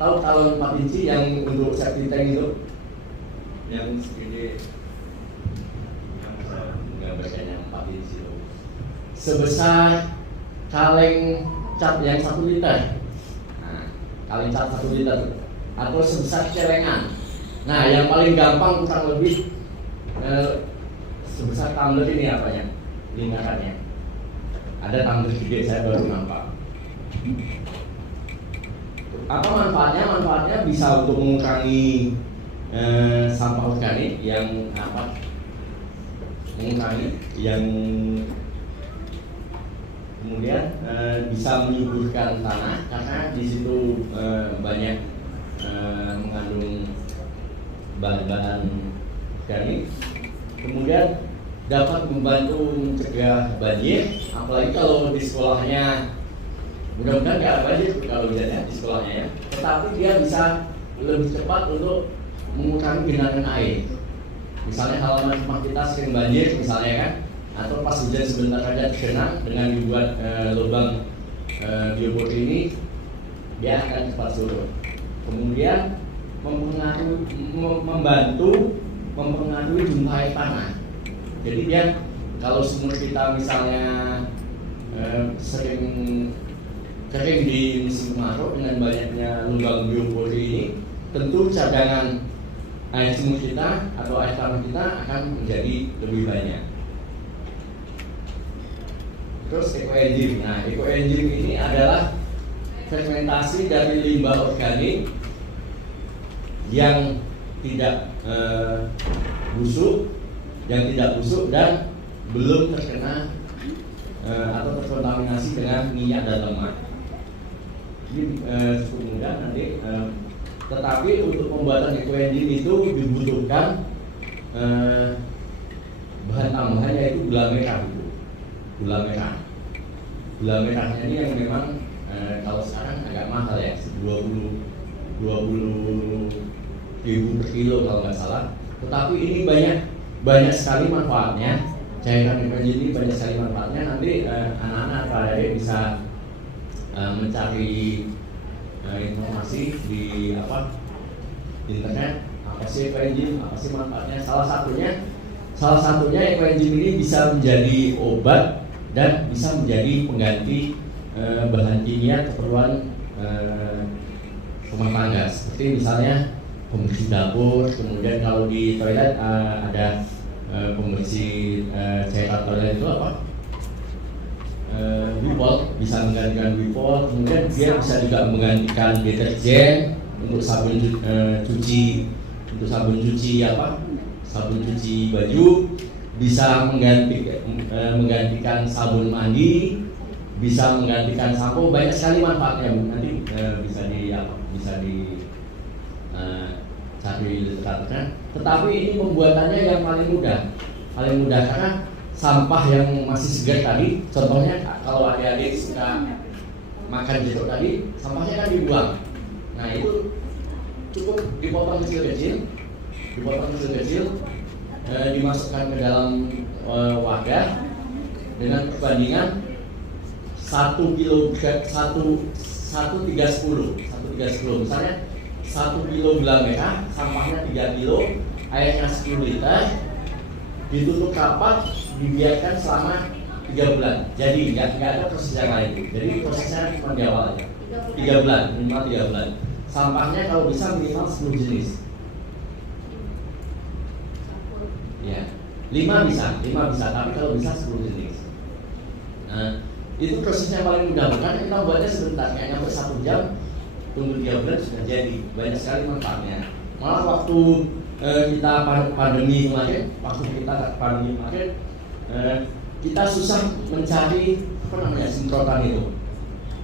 Tahu galon 4 inci yang untuk septic tank itu? Yang segede, yang gambarnya 4 inci itu. Sebesar kaleng cat yang 1 liter. Nah, kaleng cat 1 liter atau sebesar celengan. Nah, yang paling gampang kurang lebih sebesar tumbler ini apanya? Lingkarannya. Ada tumbler gede, saya baru nampak. Apa manfaatnya? Manfaatnya bisa untuk mengurangi sampah organik yang mengurangi yang kemudian bisa menyuburkan tanah karena di situ banyak mengandung bahan-bahan organik. Kemudian dapat membantu mencegah banjir, apalagi kalau di sekolahnya. Mudah-mudahan nggak ada banjir kalau lihatnya di sekolahnya ya. Tetapi dia bisa lebih cepat untuk mengurangi genangan air. Misalnya halaman rumah kita sering banjir misalnya kan, atau pas hujan sebentar saja tergenang, dengan dibuat lubang biopori ini, dia akan cepat surut. Kemudian membantu mempengaruhi jumlah air tanah. Jadi dia kalau sumur kita misalnya sering kering di musim kemarau dengan banyaknya lubang biopori ini, tentu cadangan air sumur kita atau air tanah kita akan menjadi lebih banyak. Terus ekoenzim. Nah, ekoenzim ini adalah fermentasi dari limbah organik yang tidak busuk, dan belum terkena atau terkontaminasi dengan minyak dan lemak. Ini cukup mudah nanti. Tetapi untuk pembuatan ekoenzim itu dibutuhkan bahan tambahan yaitu gula merah itu. Gula merahnya ini yang memang kalau sekarang agak mahal ya, 20 20.000 per kilo kalau nggak salah. Tetapi ini banyak sekali manfaatnya. Cairan equine ini banyak sekali manfaatnya. Nanti anak-anak atau adik bisa mencari informasi di internet, apa sih equine, apa sih manfaatnya. Salah satunya equine ini bisa menjadi obat dan bisa menjadi pengganti bahan kimia keperluan rumah tangga, seperti misalnya pembersih dapur. Kemudian kalau di toilet ada pembersih cairan toilet itu apa? Wipol, bisa menggantikan wipol. Kemudian dia bisa juga menggantikan deterjen untuk sabun cuci baju, bisa menggantikan sabun mandi, bisa menggantikan sampo. Banyak sekali manfaatnya, Bu. Nanti bisa cari literaturnya. Tetapi ini pembuatannya yang paling mudah karena sampah yang masih segar tadi, contohnya kalau adik-adik suka makan jeruk tadi, sampahnya kan dibuang. Nah itu cukup dipotong kecil-kecil, dimasukkan ke dalam wadah dengan perbandingan 1 3 10. Misalnya 1 kilo gula merah, sampahnya 3 kilo, airnya 10 liter, ditutup rapat, dibiarkan selama 3 bulan. Jadi nggak ada proses yang lain. Jadi prosesnya cuma di awal aja. 3 bulan, minimal 3 bulan. Sampahnya kalau bisa minimal 10 jenis. Ya, 5 bisa, tapi kalau bisa 10 jenis. Nah, itu prosesnya paling mudah, karena kita buatnya sebentar, kayak nyampe 1 jam, tunggu 3 bulan sudah jadi. Banyak sekali manfaatnya. Malah waktu kita pandemi kemarin, kita susah mencari semprotan itu,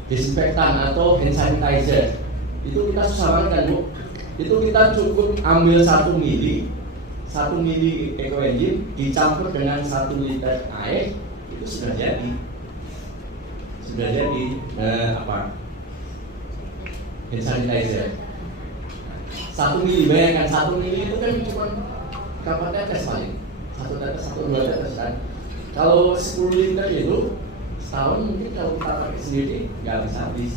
disinfektan atau hand sanitizer. Itu kita susah banget kan, Bu. Itu kita cukup ambil 1 mili ecoenzim dicampur dengan 1 liter air, itu sudah jadi hand sanitizer. 1 mili, bayangkan 1 mili itu kan cuma berapa tetes paling? 1 tetes, 2 tetes kan. Kalau 10 liter itu setahun mungkin kalau kita pakai sendiri nggak bisa habis.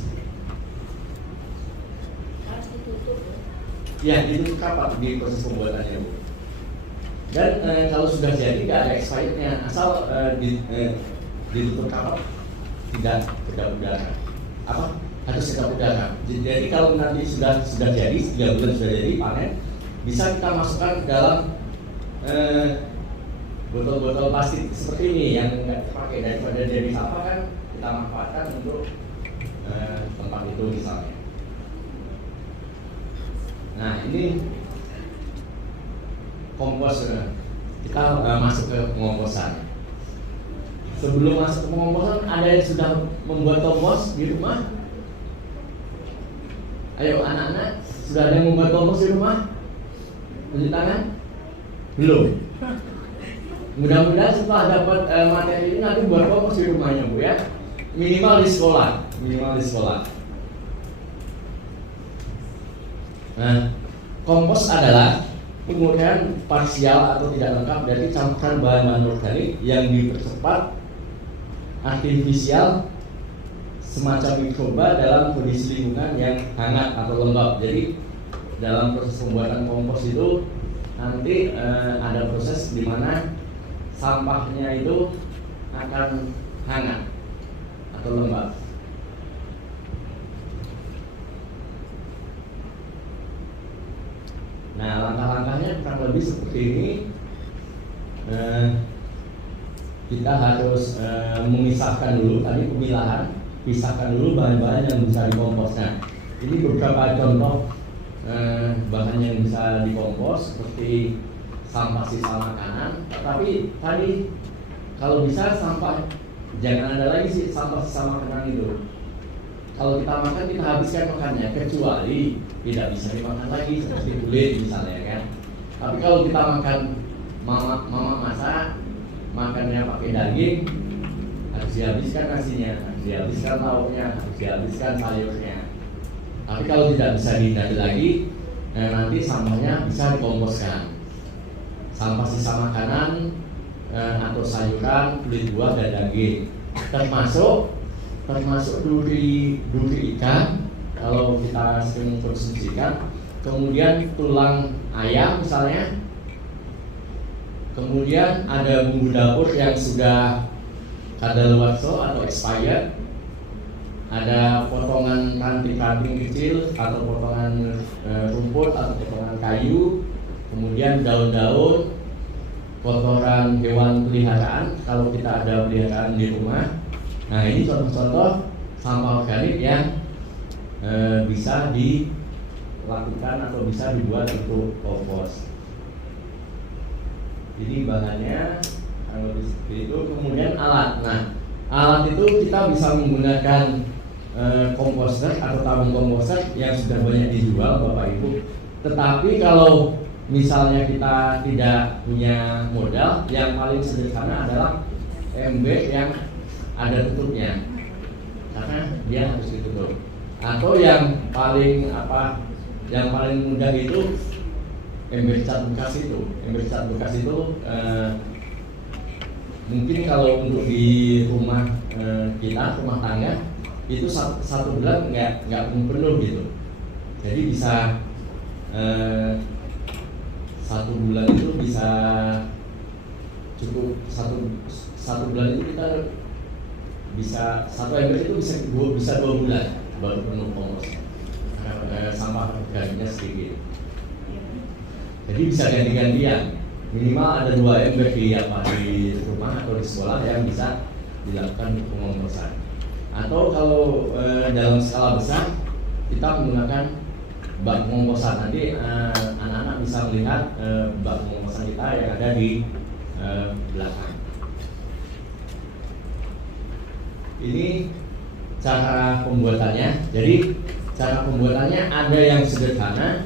Harus ditutup. Ya, itu rapat di proses pembuatannya, Bu. Dan kalau sudah jadi nggak ada expirednya, asal ditutup rapat tidak udara. Harus sedap udara. Jadi kalau nanti sudah jadi 3 bulan sudah jadi panen, bisa kita masukkan ke dalam botol-botol plastik seperti ini yang nggak dipakai, daripada jadi sampah kan kita manfaatkan untuk tempat itu misalnya. Nah ini kompos, kita masuk ke pengomposan. Sebelum masuk ke pengomposan, ada yang sudah membuat kompos di rumah? Ayo anak-anak, sudah ada yang membuat kompos di rumah? Tunjuk tangan? Belum. Mudah-mudahan setelah dapat materi ini nanti buat kompos di rumahnya, Bu, ya. Minimal di sekolah. Nah, kompos adalah penguraian parsial atau tidak lengkap dari campuran bahan-bahan organik yang dipercepat artifisial semacam mikroba dalam kondisi lingkungan yang hangat atau lembab. Jadi dalam proses pembuatan kompos itu nanti ada proses di mana sampahnya itu akan hangat atau lembab. Nah, langkah-langkahnya kurang lebih seperti ini. Kita harus memisahkan dulu tadi pemilahan, pisahkan dulu bahan-bahan yang bisa dikompos. Nah, ini beberapa contoh bahan yang bisa dikompos seperti sampah sisa makanan. Tapi tadi kalau bisa sampah jangan ada lagi sih sampah sisa makanan itu. Kalau kita makan kita habiskan makannya, kecuali tidak bisa dimakan lagi seperti kulit misalnya kan. Tapi kalau kita makan mama masak, makannya pakai daging, harus dihabiskan nasinya, harus dihabiskan lauknya, harus dihabiskan sayurnya. Tapi kalau tidak bisa dihindari lagi, nanti sampahnya bisa dikomposkan. Sampah sisa makanan atau sayuran, kulit buah dan daging, termasuk duri ikan kalau kita sering konsumsi ikan, kemudian tulang ayam misalnya, kemudian ada bumbu dapur yang sudah kadaluarsa atau expired, ada potongan ranting-ranting kecil atau potongan rumput atau potongan kayu, kemudian daun-daun, kotoran hewan peliharaan kalau kita ada peliharaan di rumah. Nah, ini contoh-contoh sampah organik yang bisa dilakukan atau bisa dibuat untuk kompos. Ini bahannya kalau seperti itu. Kemudian alat. Nah, alat itu kita bisa menggunakan komposter atau tabung komposter yang sudah banyak dijual Bapak Ibu. Tetapi kalau misalnya kita tidak punya modal, yang paling sederhana adalah ember yang ada tutupnya, karena dia harus ditutup. Atau yang paling mudah itu ember cat bekas itu. Ember cat bekas itu mungkin kalau untuk di rumah kita, rumah tangga itu satu bulan nggak penuh gitu. Jadi bisa satu bulan itu bisa cukup satu bulan itu kita bisa satu ember itu bisa 2 bulan baru penuh kompos karena sampah organiknya sedikit. Jadi bisa ganti-gantian, minimal ada 2 ember di rumah atau di sekolah yang bisa dilakukan pengomposan. Atau kalau dalam skala besar kita menggunakan bak pengomposan. Nanti anak-anak bisa melihat bak pengomposan kita yang ada di belakang. Ini cara pembuatannya. Jadi cara pembuatannya ada yang sederhana,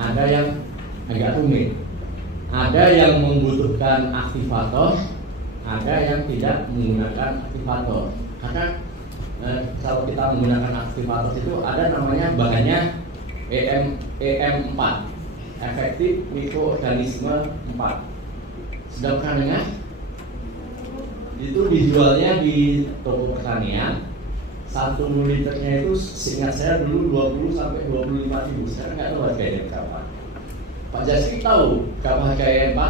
ada yang agak rumit, ada yang membutuhkan aktivator, ada yang tidak menggunakan aktivator. Karena kalau kita menggunakan aktivator itu ada namanya bahannya EM4, efektif mikroorganisme 4. Sudah pernah dengar? Itu dijualnya di toko pertanian. 1 liternya itu seingat saya dulu 20 sampai 25 ribu. Sekarang nggak tahu harganya berapa. Pak Jasi tahu berapa harga EM4?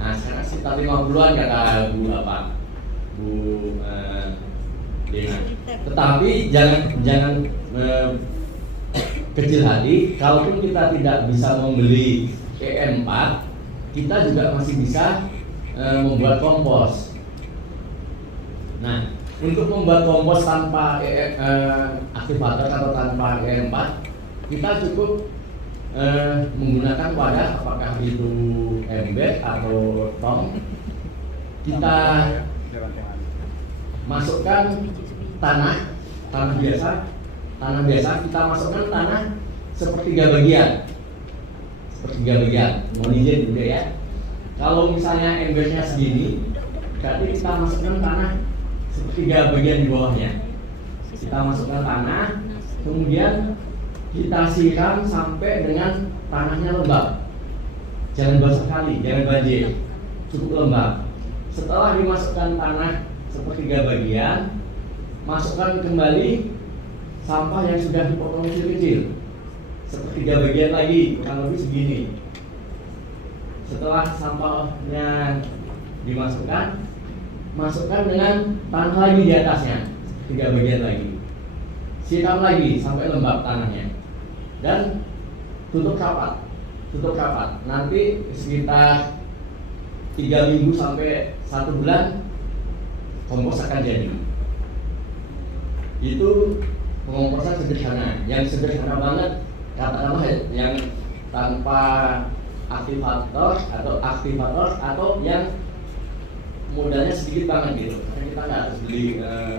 Nah, sekarang sekitar 50-an kata Bu Dena. Tetapi jangan kecil hati. Kalaupun kita tidak bisa membeli EM4, kita juga masih bisa membuat kompos. Nah, untuk membuat kompos tanpa aktivator atau tanpa EM4, kita cukup menggunakan wadah, apakah itu ember atau tong. Kita masukkan tanah biasa, kita masukkan tanah sepertiga bagian, mohon izin dulu ya. Kalau misalnya embernya segini, berarti kita masukkan tanah sepertiga bagian di bawahnya. Kita masukkan tanah, kemudian kita siram sampai dengan tanahnya lembab. Jangan basah kali, jangan banjir, cukup lembab. Setelah dimasukkan tanah sepertiga bagian, masukkan kembali sampah yang sudah dipotong kecil-kecil, sepertiga bagian lagi, kurang lebih segini. Setelah sampahnya dimasukkan, masukkan dengan tanah lagi di atasnya, 3 bagian lagi. Siram lagi sampai lembab tanahnya. Dan tutup rapat. Nanti sekitar 3 minggu sampai 1 bulan kompos akan jadi. Itu pengomposan sederhana. Yang sederhana banget, katakanlah yang tanpa aktivator atau yang modalnya sedikit banget gitu. Karena kita nggak harus beli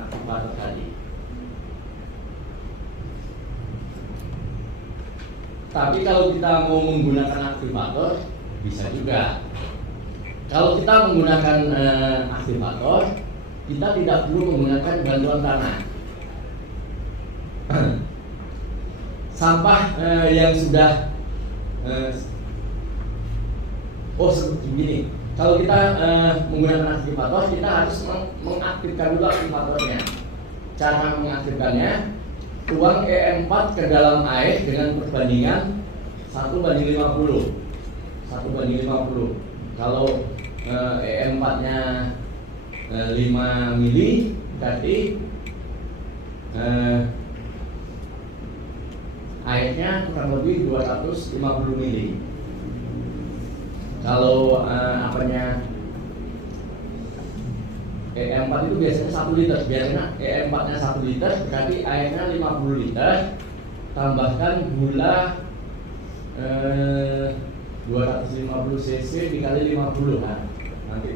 aktivator tadi. Tapi kalau kita mau menggunakan aktivator bisa juga. Kalau kita menggunakan aktivator, kita tidak perlu menggunakan bantuan tanah. sampah yang sudah begini. Kalau kita menggunakan aktivator, kita harus mengaktifkan dulu aktivatornya. Cara mengaktifkannya, tuang E4 ke dalam air dengan perbandingan 1:50. 1:50. Kalau E4-nya 5 mili, berarti airnya kurang lebih 250 mili. Kalau E4 itu biasanya 1 liter. Biasanya E4-nya 1 liter, berarti airnya 50 liter. Tambahkan gula 250 cc dikali 50. Nah, nanti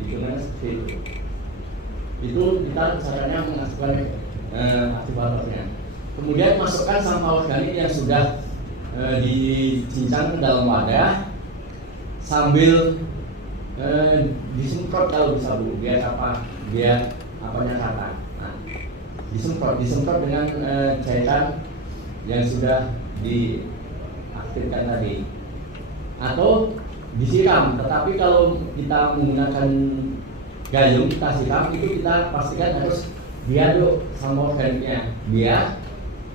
hitungannya seperti itu. Itu kita caranya mengaktifkan aktivatornya. Kemudian masukkan sampah organik yang sudah dicincang ke dalam wadah sambil disemprot kalau bisa Bu, biar apanya rata. Nah, disemprot dengan cairan yang sudah diaktifkan tadi, atau disiram. Tetapi kalau kita menggunakan gayung, kita siram, itu kita pastikan harus diaduk sampah organiknya biar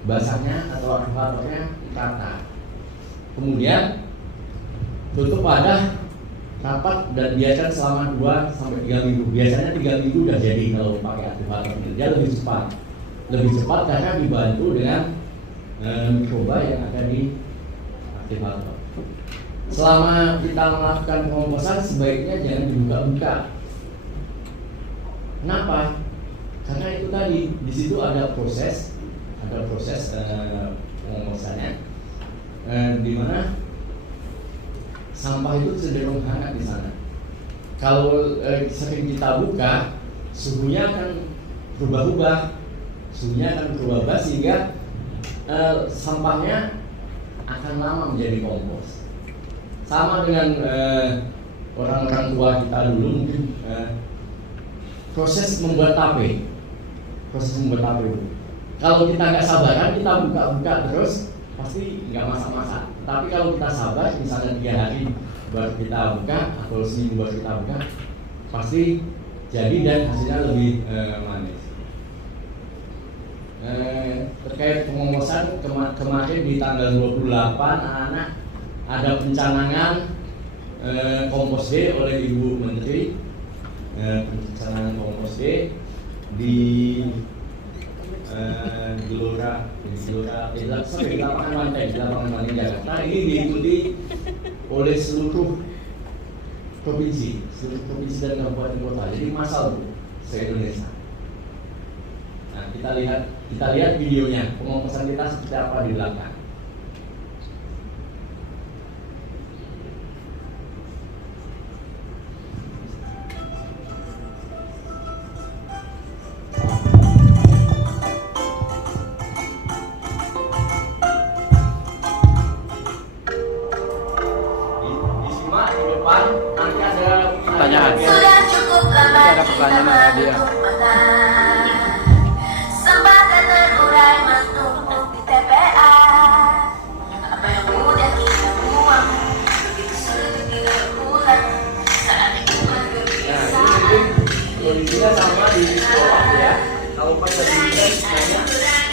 basahnya atau aktivatornya rata. Kemudian tutup wadah rapat dan biarkan selama 2-3 minggu. Biasanya 3 minggu udah jadi kalau pakai aktivator ini. Dia lebih cepat karena dibantu dengan mikroba yang ada di aktivator. Selama kita melakukan pengomposan, sebaiknya jangan dibuka-buka. Kenapa? Karena itu tadi di situ ada proses pengomposannya, di mana sampah itu cenderung hangat di sana. Kalau sering kita buka, suhunya akan berubah-ubah, sehingga sampahnya akan lama menjadi kompos. Sama dengan orang-orang tua kita dulu mungkin proses membuat tape. Kalau kita nggak sabaran, kita buka-buka terus, pasti nggak masak-masak. Tapi kalau kita sabar, misalnya 3 hari baru kita buka atau seminggu baru kita buka, pasti jadi dan hasilnya lebih manis. Terkait pengomposan, kemarin di tanggal 28 anak-anak ada pencanangan kompos D oleh Ibu Menteri, pencanangan kompos D di lapangan Banteng Jakarta. Ini diikuti oleh seluruh provinsi dan kabupaten kota. Jadi massal se-Indonesia. Nah, kita lihat videonya pengomposan kita seperti apa di belakang. Sudah cukup lama kita bertepatan, sembahkan terurai menumpuk di TPA. Apa yang mudah kita buang, begitu sulit tidak pulang. Saat itu berpisah. Kondisinya sama di sekolah ya. Kalau pas lagi sebenarnya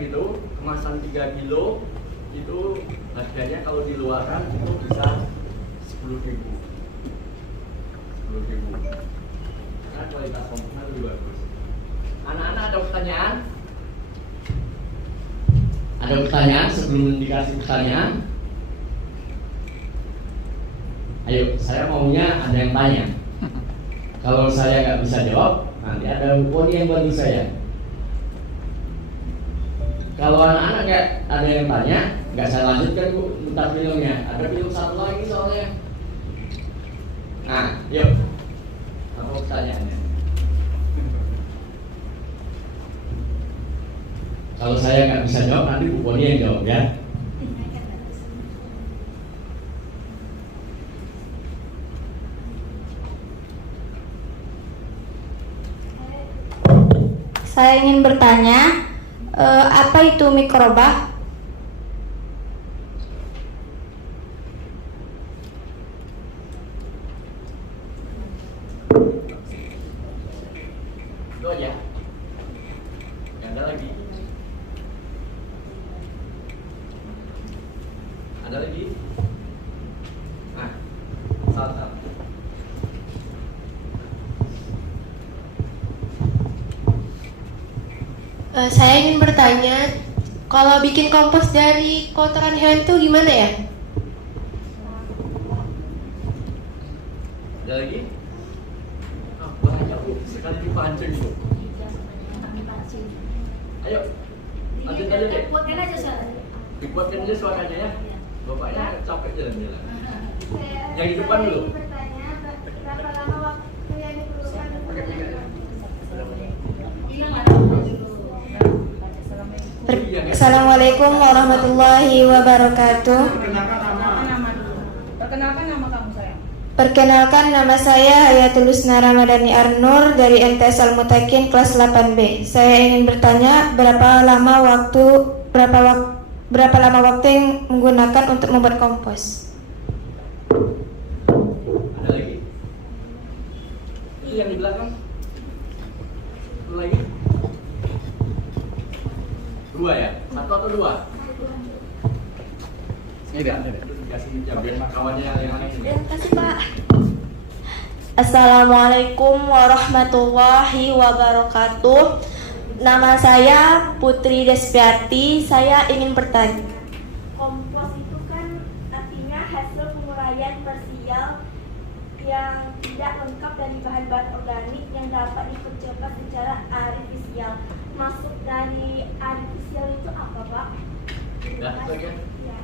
itu kemasan 3 kilo itu harganya kalau di luaran itu bisa 10.000. Karena kualitas komposnya lebih bagus. Anak-anak ada pertanyaan? Ada pertanyaan sebelum dikasih pertanyaan? Ayo, saya maunya ada yang tanya. Kalau saya nggak bisa jawab, nanti ada Bu Poni yang bantu saya. Kalau anak-anak nggak ada yang tanya, nggak saya lanjutkan Bu, bentar filmnya. Ada film satu lagi soalnya. Nah, yuk. Apa pertanyaannya? Kalau saya nggak bisa jawab, nanti Bu Poni yang jawab ya. Saya ingin bertanya, apa itu mikroba? Itu aja. Nggak ada lagi. Ada lagi? Nah, salah. Saya ingin bertanya, kalau bikin kompos dari kotoran hewan itu gimana ya? Ada lagi? Ah, banyak Bu, sekali dipancing Bu. Ayo, lanjut aja deh. Buatkan aja saya. Dibuatkan aja suaranya ya. Bapaknya capek jalan-jalan. Yang di depan Saya dulu. ingin bertanya, berapa lama waktu yang diperlukan untuk Assalamualaikum warahmatullahi wabarakatuh. Perkenalkan nama kamu saya. Perkenalkan, nama saya Hayatul Husna Ramadhani Arnur dari MTS Al-Mutakin kelas 8B. Saya ingin bertanya berapa lama waktu yang menggunakan untuk membuat kompos? Ada lagi? Itu yang di belakang. Satu lagi. 2 ya? 1 atau 2? Tidak. Dikasih jam biar kawannya yang lain. Terima kasih Pak. Assalamualaikum warahmatullahi wabarakatuh. Nama saya Putri Despiati. Saya ingin bertanya, kompos itu kan artinya hasil penguraian parsial yang tidak lengkap dari bahan-bahan organik yang dapat dipercepat secara artifisial. Maksud dari artifisial itu apa, Pak? Dah, itu aja. Ya.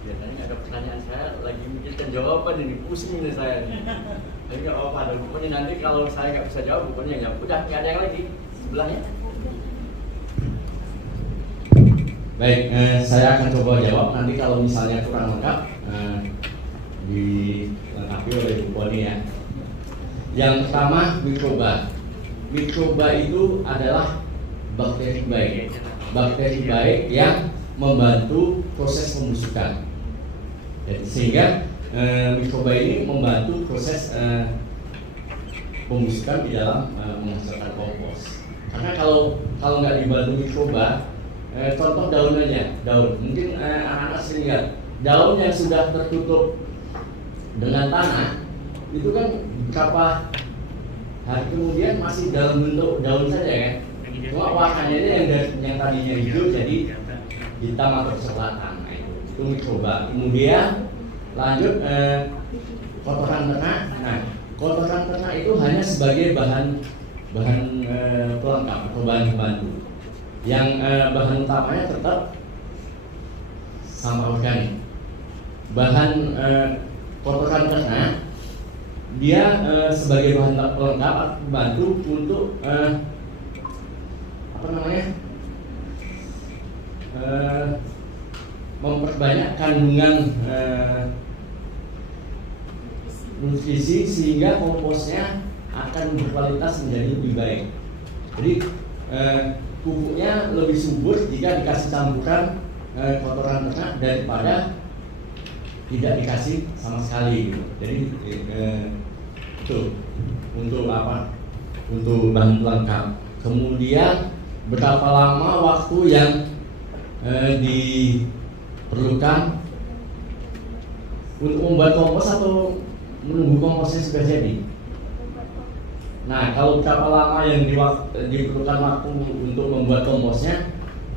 Biasanya nggak ada pertanyaan, saya lagi mikirkan jawaban ini, pusing ini saya nih. Tapi nggak apa-apa, ada bukunya nanti kalau saya nggak bisa jawab, bukunya yang jawab. Udah, nggak ada yang lagi sebelahnya. Baik, saya akan coba jawab. Nanti kalau misalnya kurang lengkap, dilengkapi oleh Bu Poni ya. Yang pertama, mikroba. Mikroba itu adalah bakteri baik. Bakteri baik yang membantu proses pembusukan. Sehingga mikroba ini membantu proses pembusukan di dalam menghasilkan kompos. Karena kalau nggak dibantu mikroba, contoh daun aja, daun. Mungkin anak-anak sering lihat daun yang sudah tertutup dengan tanah itu kan berapa hari kemudian masih dalam bentuk daun saja kan. Cuma warnanya yang tadinya hijau jadi hitam atau kecoklatan. Nah, itu mikroba. Kemudian lanjut kotoran ternak. Nah, kotoran ternak itu hanya sebagai bahan pelengkap atau bahan pembantu. Yang bahan utamanya tetap sampah organik. Bahan kotoran ternak dia sebagai bahan pelengkap atau pembantu untuk memperbanyak kandungan nutrisi sehingga komposnya akan berkualitas menjadi lebih baik. Jadi pupuknya lebih subur jika dikasih campuran kotoran ternak daripada tidak dikasih sama sekali gitu. Jadi itu untuk apa? Untuk bahan pelengkap. kemudian berapa lama waktu yang diperlukan untuk membuat kompos atau menunggu komposnya sudah jadi. Nah, kalau berapa lama yang diperlukan waktu untuk membuat komposnya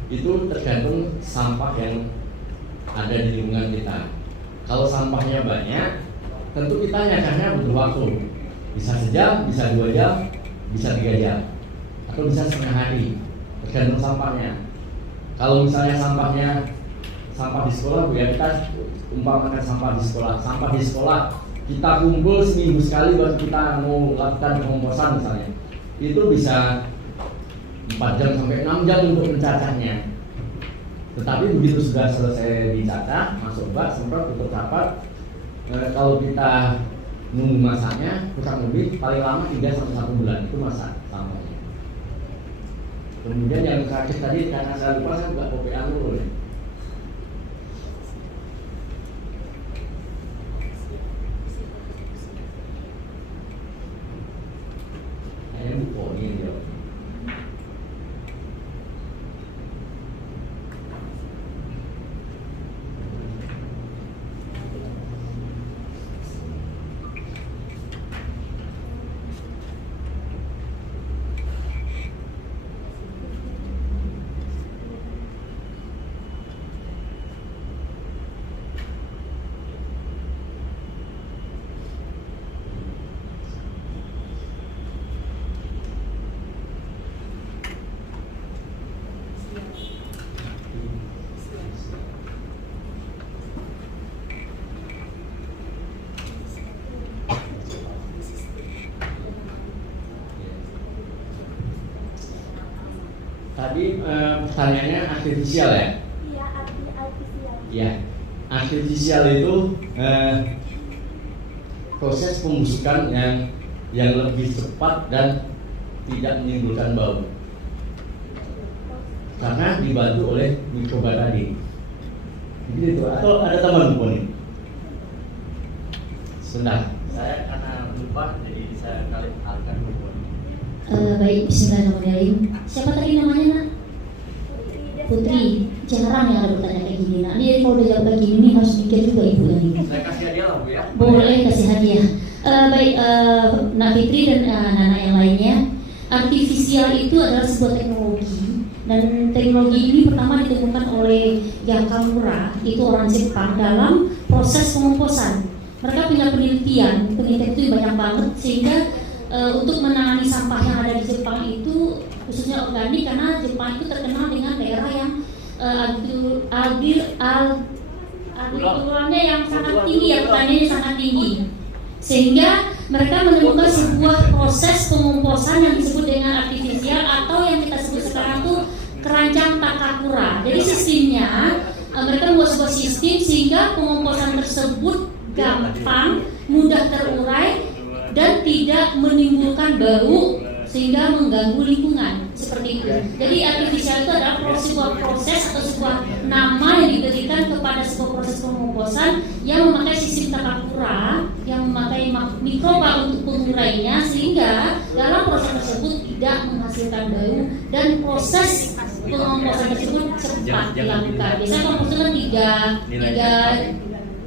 itu tergantung sampah yang ada di lingkungan kita. Kalau sampahnya banyak, tentu kita nyadarnya butuh waktu. Bisa sejam, bisa 2 jam, bisa 3 jam, atau bisa setengah hari, tergantung sampahnya. Kalau misalnya sampah di sekolah, ya kita umpamakan sampah di sekolah kita kumpul seminggu sekali baru kita mau lakukan pengomposan misalnya, itu bisa 4 jam sampai 6 jam untuk mencacahnya. Tetapi begitu sudah selesai dicacah, masuk bak, semprot, tutup rapat, kalau kita nunggu masaknya kurang lebih paling lama 3 sampai 1 bulan itu masak sampahnya. Kemudian yang terakhir tadi karena saya lupa, saya buka PPA dulu ya. Ini buku ini dia. Tadi pertanyaannya artifisial ya? Iya, artifisial. Ya, artifisial itu proses pembusukan yang lebih cepat dan tidak menimbulkan bau karena dibantu oleh mikroba tadi. Begitu, atau ada tambahan buku nih? Sebentar, saya karena lupa jadi saya alihkan buku. Baik, bismillahirrahmanirrahim. Siapa tadi namanya, Nak? Putri. Jarang yang ada bertanya kayak gini, Nak. Ini kalau udah jawab kayak gini nih harus mikir juga ibu ini. Saya kasih hadiah lah, Bu ya. Boleh kasih hadiah. Baik, Nak Fitri dan anak-anak yang lainnya. Artifisial itu adalah sebuah teknologi, dan teknologi ini pertama ditemukan oleh Yakamura, itu orang Jepang, dalam proses pengomposan. Mereka punya penelitian itu banyak banget sehingga untuk menangani sampah yang ada di Jepang itu khususnya organik, karena Jepang itu terkenal dengan daerah yang agrikulturnya yang sangat tinggi, ya pertaniannya sangat tinggi, sehingga mereka menemukan sebuah proses pengomposan yang disebut dengan artifisial atau yang kita sebut sekarang tuh keranjang Takakura. Jadi sistemnya mereka membuat sebuah sistem sehingga pengomposan tersebut gampang, mudah terurai dan tidak menimbulkan bau sehingga mengganggu lingkungan seperti itu. Jadi artifisial itu adalah sebuah proses atau sebuah nama yang diberikan kepada sebuah proses pengomposan yang memakai sistem Takakura, yang memakai mikroba untuk pengurainya, sehingga dalam proses tersebut tidak menghasilkan bau dan proses pengomposan tersebut cepat dilakukan. Biasanya pengomposan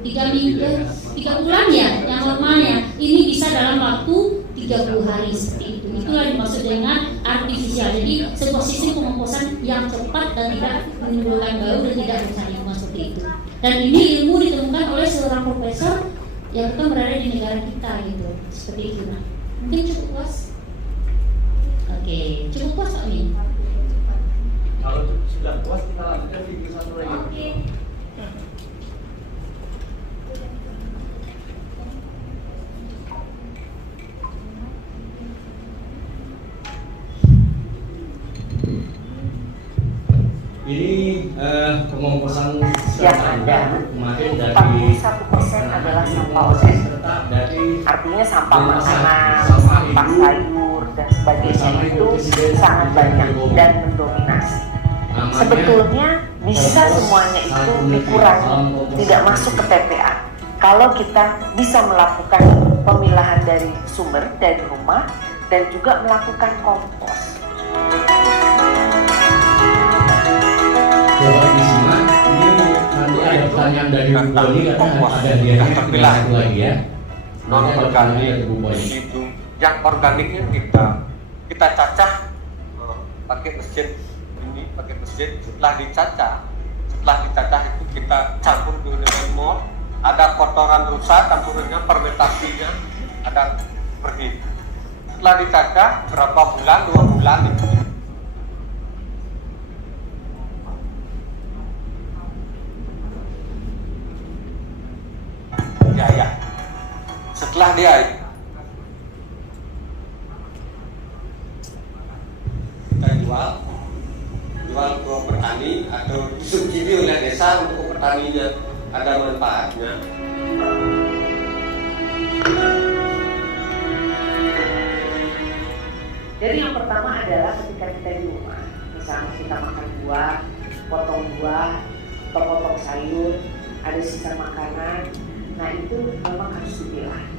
3 bulan ya yang normalnya, ini bisa dalam waktu 30 hari seperti itu. Itulah dimaksud dengan artifisial. Jadi sebuah sistem pengomposan yang cepat dan tidak menimbulkan bau dan tidak merusak lingkungan seperti itu. Dan ini ilmu ditemukan oleh seorang profesor yang kan berada di negara kita gitu. Seperti itu. Nah, mungkin cukup puas? Oke, cukup puas Pak Min? Kalau sudah puas kita lanjutkan video satu lagi. Oke. Ini pengomposan yang ada kemarin dari 41% adalah sampah organik. Artinya sampah makanan, sampah sayur dan sebagainya itu sangat banyak dan mendominasi. Sebetulnya bisa semuanya itu dikurangi, tidak masuk ke TPA. Kalau kita bisa melakukan pemilahan dari sumber, dari rumah, dan juga melakukan kompos. pertanyaan dari Bu Boni karena ada dia satu lagi ya. Non organik itu yang organiknya kita cacah pakai mesin ini, pakai mesin. Setelah dicacah itu kita campur dulu dengan mol. Ada kotoran rusa, campurannya, fermentasinya ada pergi. Setelah dicacah berapa bulan, 2 bulan itu ya. Setelah dia kita jual ke petani atau disubsidi oleh desa untuk petaninya, ada manfaatnya. Jadi yang pertama adalah ketika kita di rumah, misalnya kita makan buah, potong buah, atau potong sayur, ada sisa makanan, nah itu memang harus dipilah.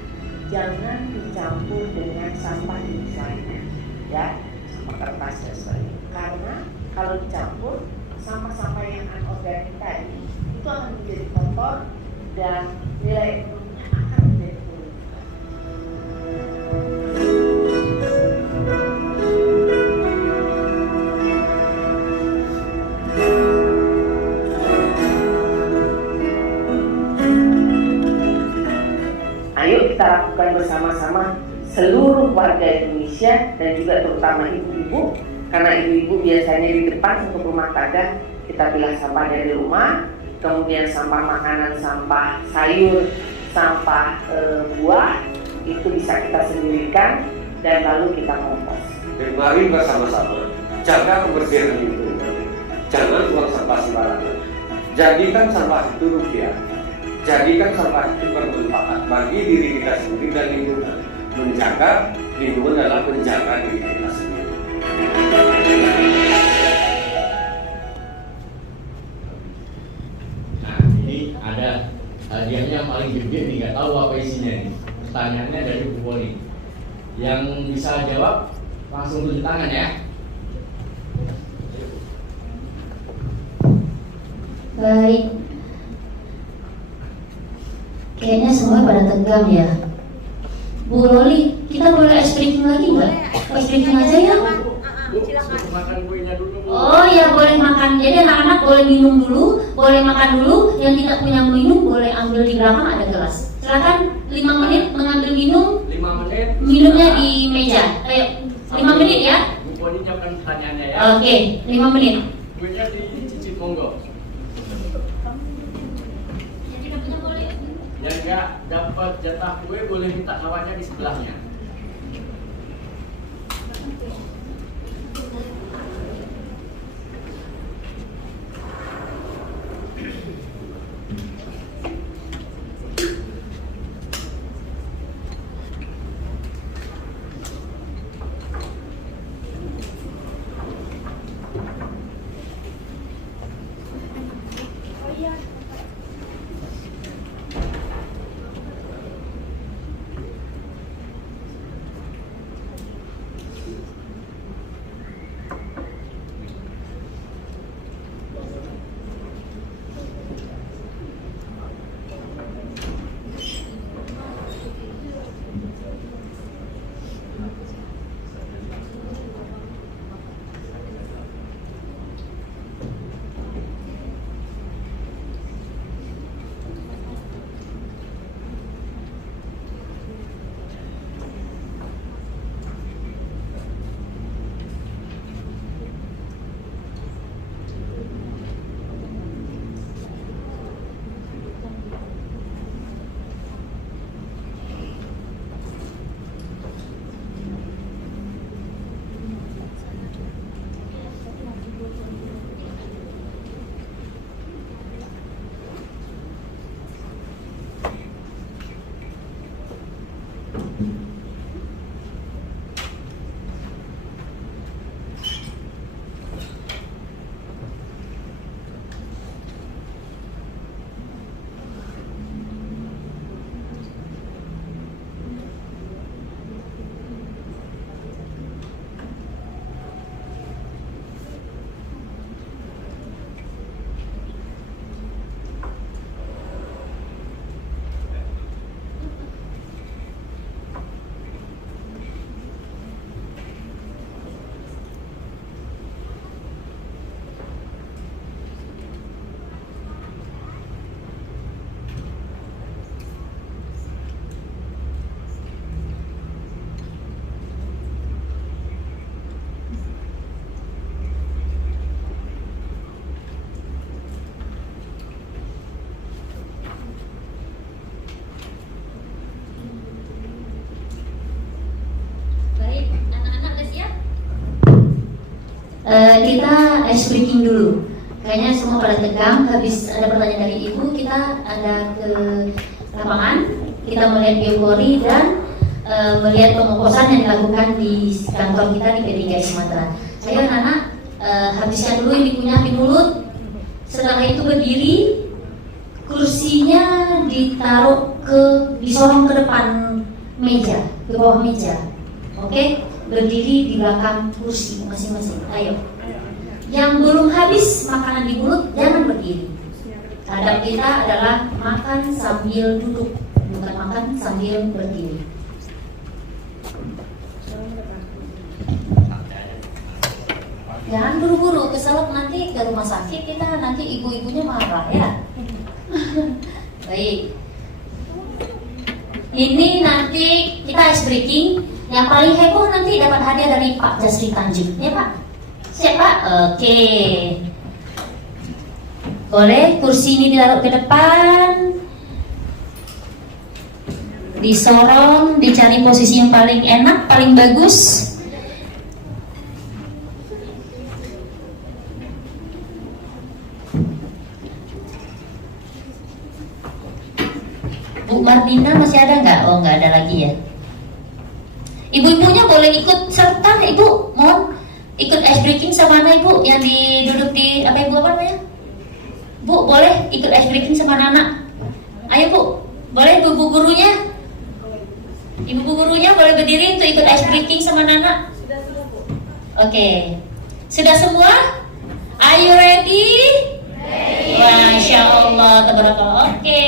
Jangan dicampur dengan sampah jenis lainnya, ya, sampah kertas dan sebagainya. Karena kalau dicampur, sampah-sampah yang anorganik tadi itu akan menjadi kotor dan nilai ekonominya akan menjadi turun. Ayo kita lakukan bersama-sama seluruh warga Indonesia dan juga terutama ibu-ibu, karena ibu-ibu biasanya di depan untuk rumah tangga. Kita pilah sampah dari rumah, kemudian sampah makanan, sampah sayur, sampah buah itu bisa kita sendirikan dan lalu kita kompos. Dan mari bersama-sama jaga kebersihan lingkungan. Jangan buang sampah sembarangan. Jadikan sampah itu rupiah. Jadikan sampah itu bermanfaat bagi diri kita sendiri dan lingkungan. Menjaga lingkungan adalah menjaga diri kita sendiri. Nah, ini ada hadiahnya yang paling gede nih, nggak tahu apa isinya nih. Pertanyaannya dari Bu Boni. Yang bisa jawab langsung tunjuk tangan ya. Baik. Kayaknya semua pada tegang ya. Bu Loli, kita boleh ice breaking lagi nggak? Ice breaking aja ya. Makan kuenya dulu. Oh ya, boleh makan. Jadi anak-anak boleh minum dulu, boleh makan dulu. Yang tidak punya minum boleh ambil di belakang ada gelas. Silakan 5 menit mengambil minum. 5 menit. Minumnya di meja. Ayo, 5 menit ya. Bu Boni jawabkan pertanyaannya ya. Oke, 5 menit. Kuenya dicicip monggo. Yang nggak dapat jatah kue boleh minta kawannya di sebelahnya. kita ice breaking dulu. Kayaknya semua pada tegang. Habis ada pertanyaan dari ibu, kita ada ke lapangan. Kita melihat geopori dan melihat pengoplosan yang dilakukan di kantor kita di P3 Sumatera. Ayo anak-anak, habiskan dulu yang dikunyah di mulut. Setelah itu berdiri, kursinya ditaruh disorong ke depan meja, ke bawah meja. Oke, berdiri di belakang kursi masing-masing. Ayo. Yang belum habis makanan di mulut jangan berdiri. Adab kita adalah makan sambil duduk, bukan makan sambil berdiri. Jangan buru-buru, keselak nanti ke rumah sakit kita, nanti ibu-ibunya marah ya. Baik. Ini nanti kita ice breaking. Yang paling heboh nanti dapat hadiah dari Pak Jasri Tanjung, ya Pak? Siap Pak? Oke. Boleh kursi ini ditaruh ke depan, disorong, dicari posisi yang paling enak, paling bagus. Bu Martina masih ada nggak? Oh nggak ada lagi ya. Ibu-ibunya boleh ikut serta, Ibu. Mohon ikut ice breaking sama anak Ibu yang duduk di apa Ibu apa namanya? Bu boleh ikut ice breaking sama anak. Ayo Bu, boleh Bu gurunya? Ibu gurunya boleh berdiri untuk ikut ice breaking sama anak. Sudah semua Bu. Oke, sudah semua? Are you ready? Ready. Masya Allah, tabarakallah. Oke.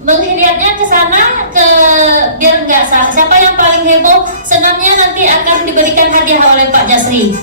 Melihatnya ke sana, biar nggak salah. Siapa yang paling heboh senamnya nanti akan diberikan hadiah oleh Pak Jasri.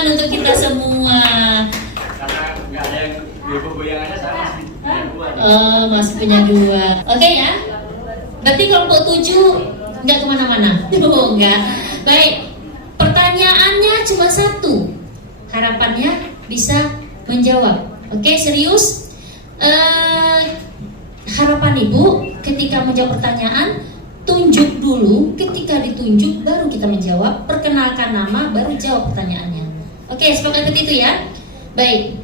Untuk kita semua. Karena nggak ada yang goyang-goyangannya, saya masih punya dua. Oh, masih punya dua. Oke ya. Berarti kelompok 7 nggak kemana-mana. Oh, enggak. Baik. Pertanyaannya cuma satu. Harapannya bisa menjawab. Oke, serius. Harapan Ibu ketika menjawab pertanyaan, tunjuk dulu, ketika ditunjuk baru kita menjawab, perkenalkan nama baru jawab pertanyaannya. Oke, sepakat itu ya. Baik.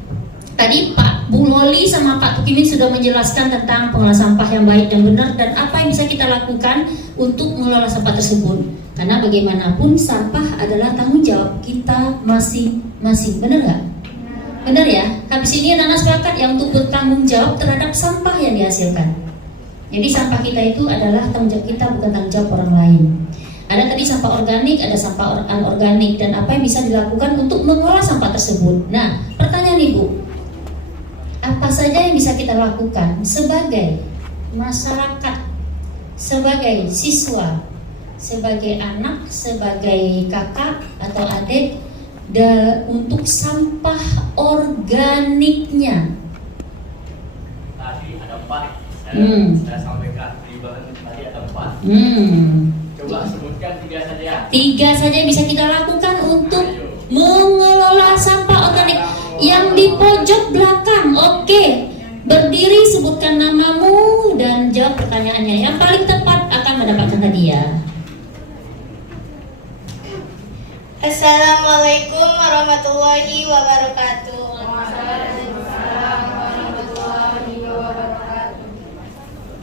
Tadi Pak Bu Loli sama Pak Tukimin sudah menjelaskan tentang pengelola sampah yang baik dan benar dan apa yang bisa kita lakukan untuk mengelola sampah tersebut. Karena bagaimanapun sampah adalah tanggung jawab kita masing-masing. Benar nggak? Benar ya? Habis ini anak-anak sepakat yang untuk bertanggung jawab terhadap sampah yang dihasilkan. Jadi sampah kita itu adalah tanggung jawab kita, bukan tanggung jawab orang lain. Ada tadi sampah organik, ada sampah anorganik, dan apa yang bisa dilakukan untuk mengolah sampah tersebut. Nah, pertanyaan Ibu, apa saja yang bisa kita lakukan sebagai masyarakat, sebagai siswa, sebagai anak, sebagai kakak atau adik, untuk sampah organiknya? Tadi ada 4. Saya sampaikan di bahan tadi ada 4. Coba sebutkan 3 saja. 3 saja yang bisa kita lakukan untuk mengelola sampah organik. Yang di pojok belakang, oke. Berdiri, sebutkan namamu dan jawab pertanyaannya. Yang paling tepat akan mendapatkan hadiah. Assalamualaikum warahmatullahi wabarakatuh.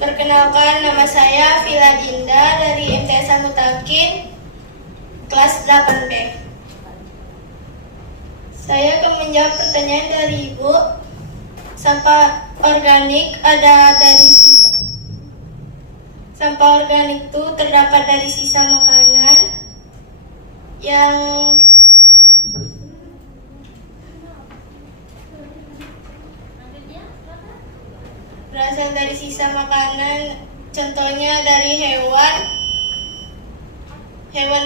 Perkenalkan, nama saya Vila Dinda dari MTS Al-Mutakin kelas 8B. Saya akan menjawab pertanyaan dari Ibu. Sampah organik ada dari sisa. Sampah organik itu terdapat dari sisa makanan yang berasal dari sisa makanan, contohnya dari hewan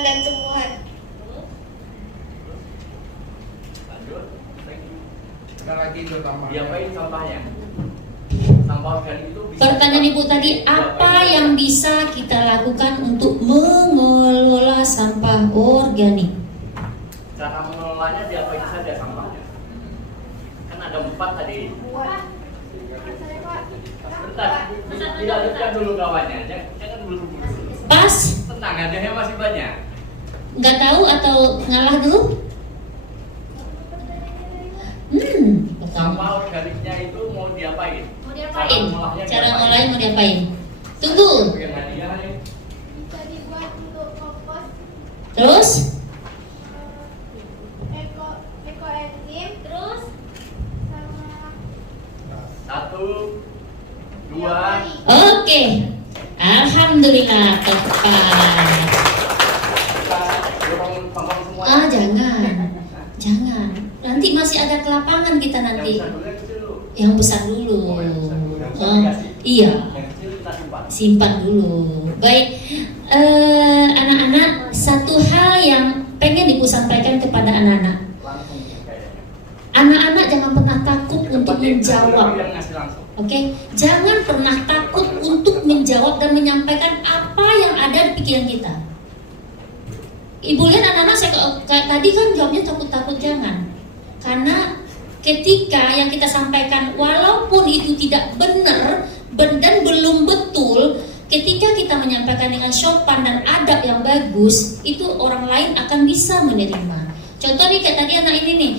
dan tumbuhan. Diapain sampahnya? Sampah organik itu bisa. Pertanyaan Ibu tadi, apa yang bisa kita lakukan untuk mengelola sampah organik? Cara mengelolanya diapain saja sampahnya? Kan ada 4 tadi. Bentar, tidak dekat dulu kawannya. Jangan dulu. Pas? Tenang, hadiahnya masih banyak. Nggak tahu atau ngalah dulu? Sampah organiknya itu mau diapain? Cara ngolahnya mau diapain? Tunggu. Bisa dibuat untuk kompos, Terus? ekoenzim, Terus? sama 1, 2. Oke. Alhamdulillah tepat. Jangan. Nanti masih ada kelapangan kita nanti. Yang besar dulu. Iya. Simpan dulu. Baik. Anak-anak, satu hal yang pengen Ibu sampaikan kepada anak-anak. Anak-anak jangan pernah takut untuk menjawab. Oke, jangan pernah takut untuk menjawab dan menyampaikan apa yang ada di pikiran kita. Ibu lihat anak-anak saya tadi kan jawabnya takut-takut, jangan. Karena ketika yang kita sampaikan walaupun itu tidak benar dan belum betul, ketika kita menyampaikan dengan sopan dan adab yang bagus, itu orang lain akan bisa menerima. Contoh nih kayak tadi anak ini nih,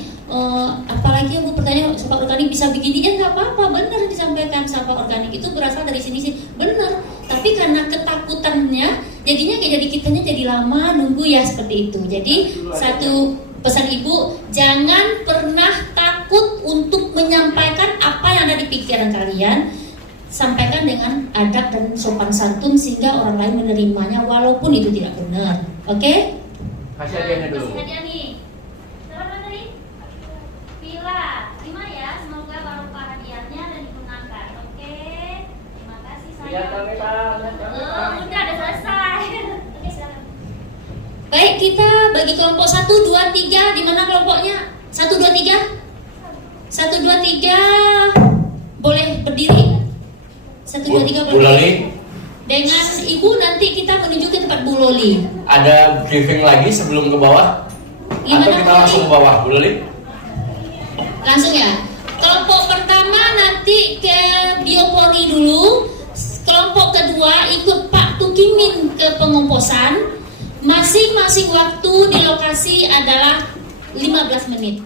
apalagi aku bertanya sampah organik bisa begini, ya nggak apa-apa, benar disampaikan sampah organik itu berasal dari sini benar. Tapi karena ketakutannya, jadinya kayak jadi kitanya jadi lama nunggu ya seperti itu. Jadi satu pesan Ibu, jangan pernah takut untuk menyampaikan apa yang ada di pikiran kalian. Sampaikan dengan adab dan sopan santun sehingga orang lain menerimanya walaupun itu tidak benar. Oke? Kasih hadiahnya dulu. Kasih hadiah nih. Siapa tadi? Vila, terima ya. Semoga barokah hadiahnya dan digunakan. Oke? Terima kasih sayang. Udah selesai. Oke, silakan. Baik, kita bagi kelompok 1, 2, 3. Di mana kelompoknya? 1, 2, 3. 1, 2, 3. Boleh berdiri? 1, 2, 3 Bu Loli, dengan Ibu nanti kita menuju ke tempat Bu Loli. ada briefing lagi sebelum ke bawah? Gimana, Atau kita Bu Loli? langsung ke bawah, Bu Loli? Langsung ya. Kelompok pengomposan. Masing-masing waktu di lokasi adalah 15 menit.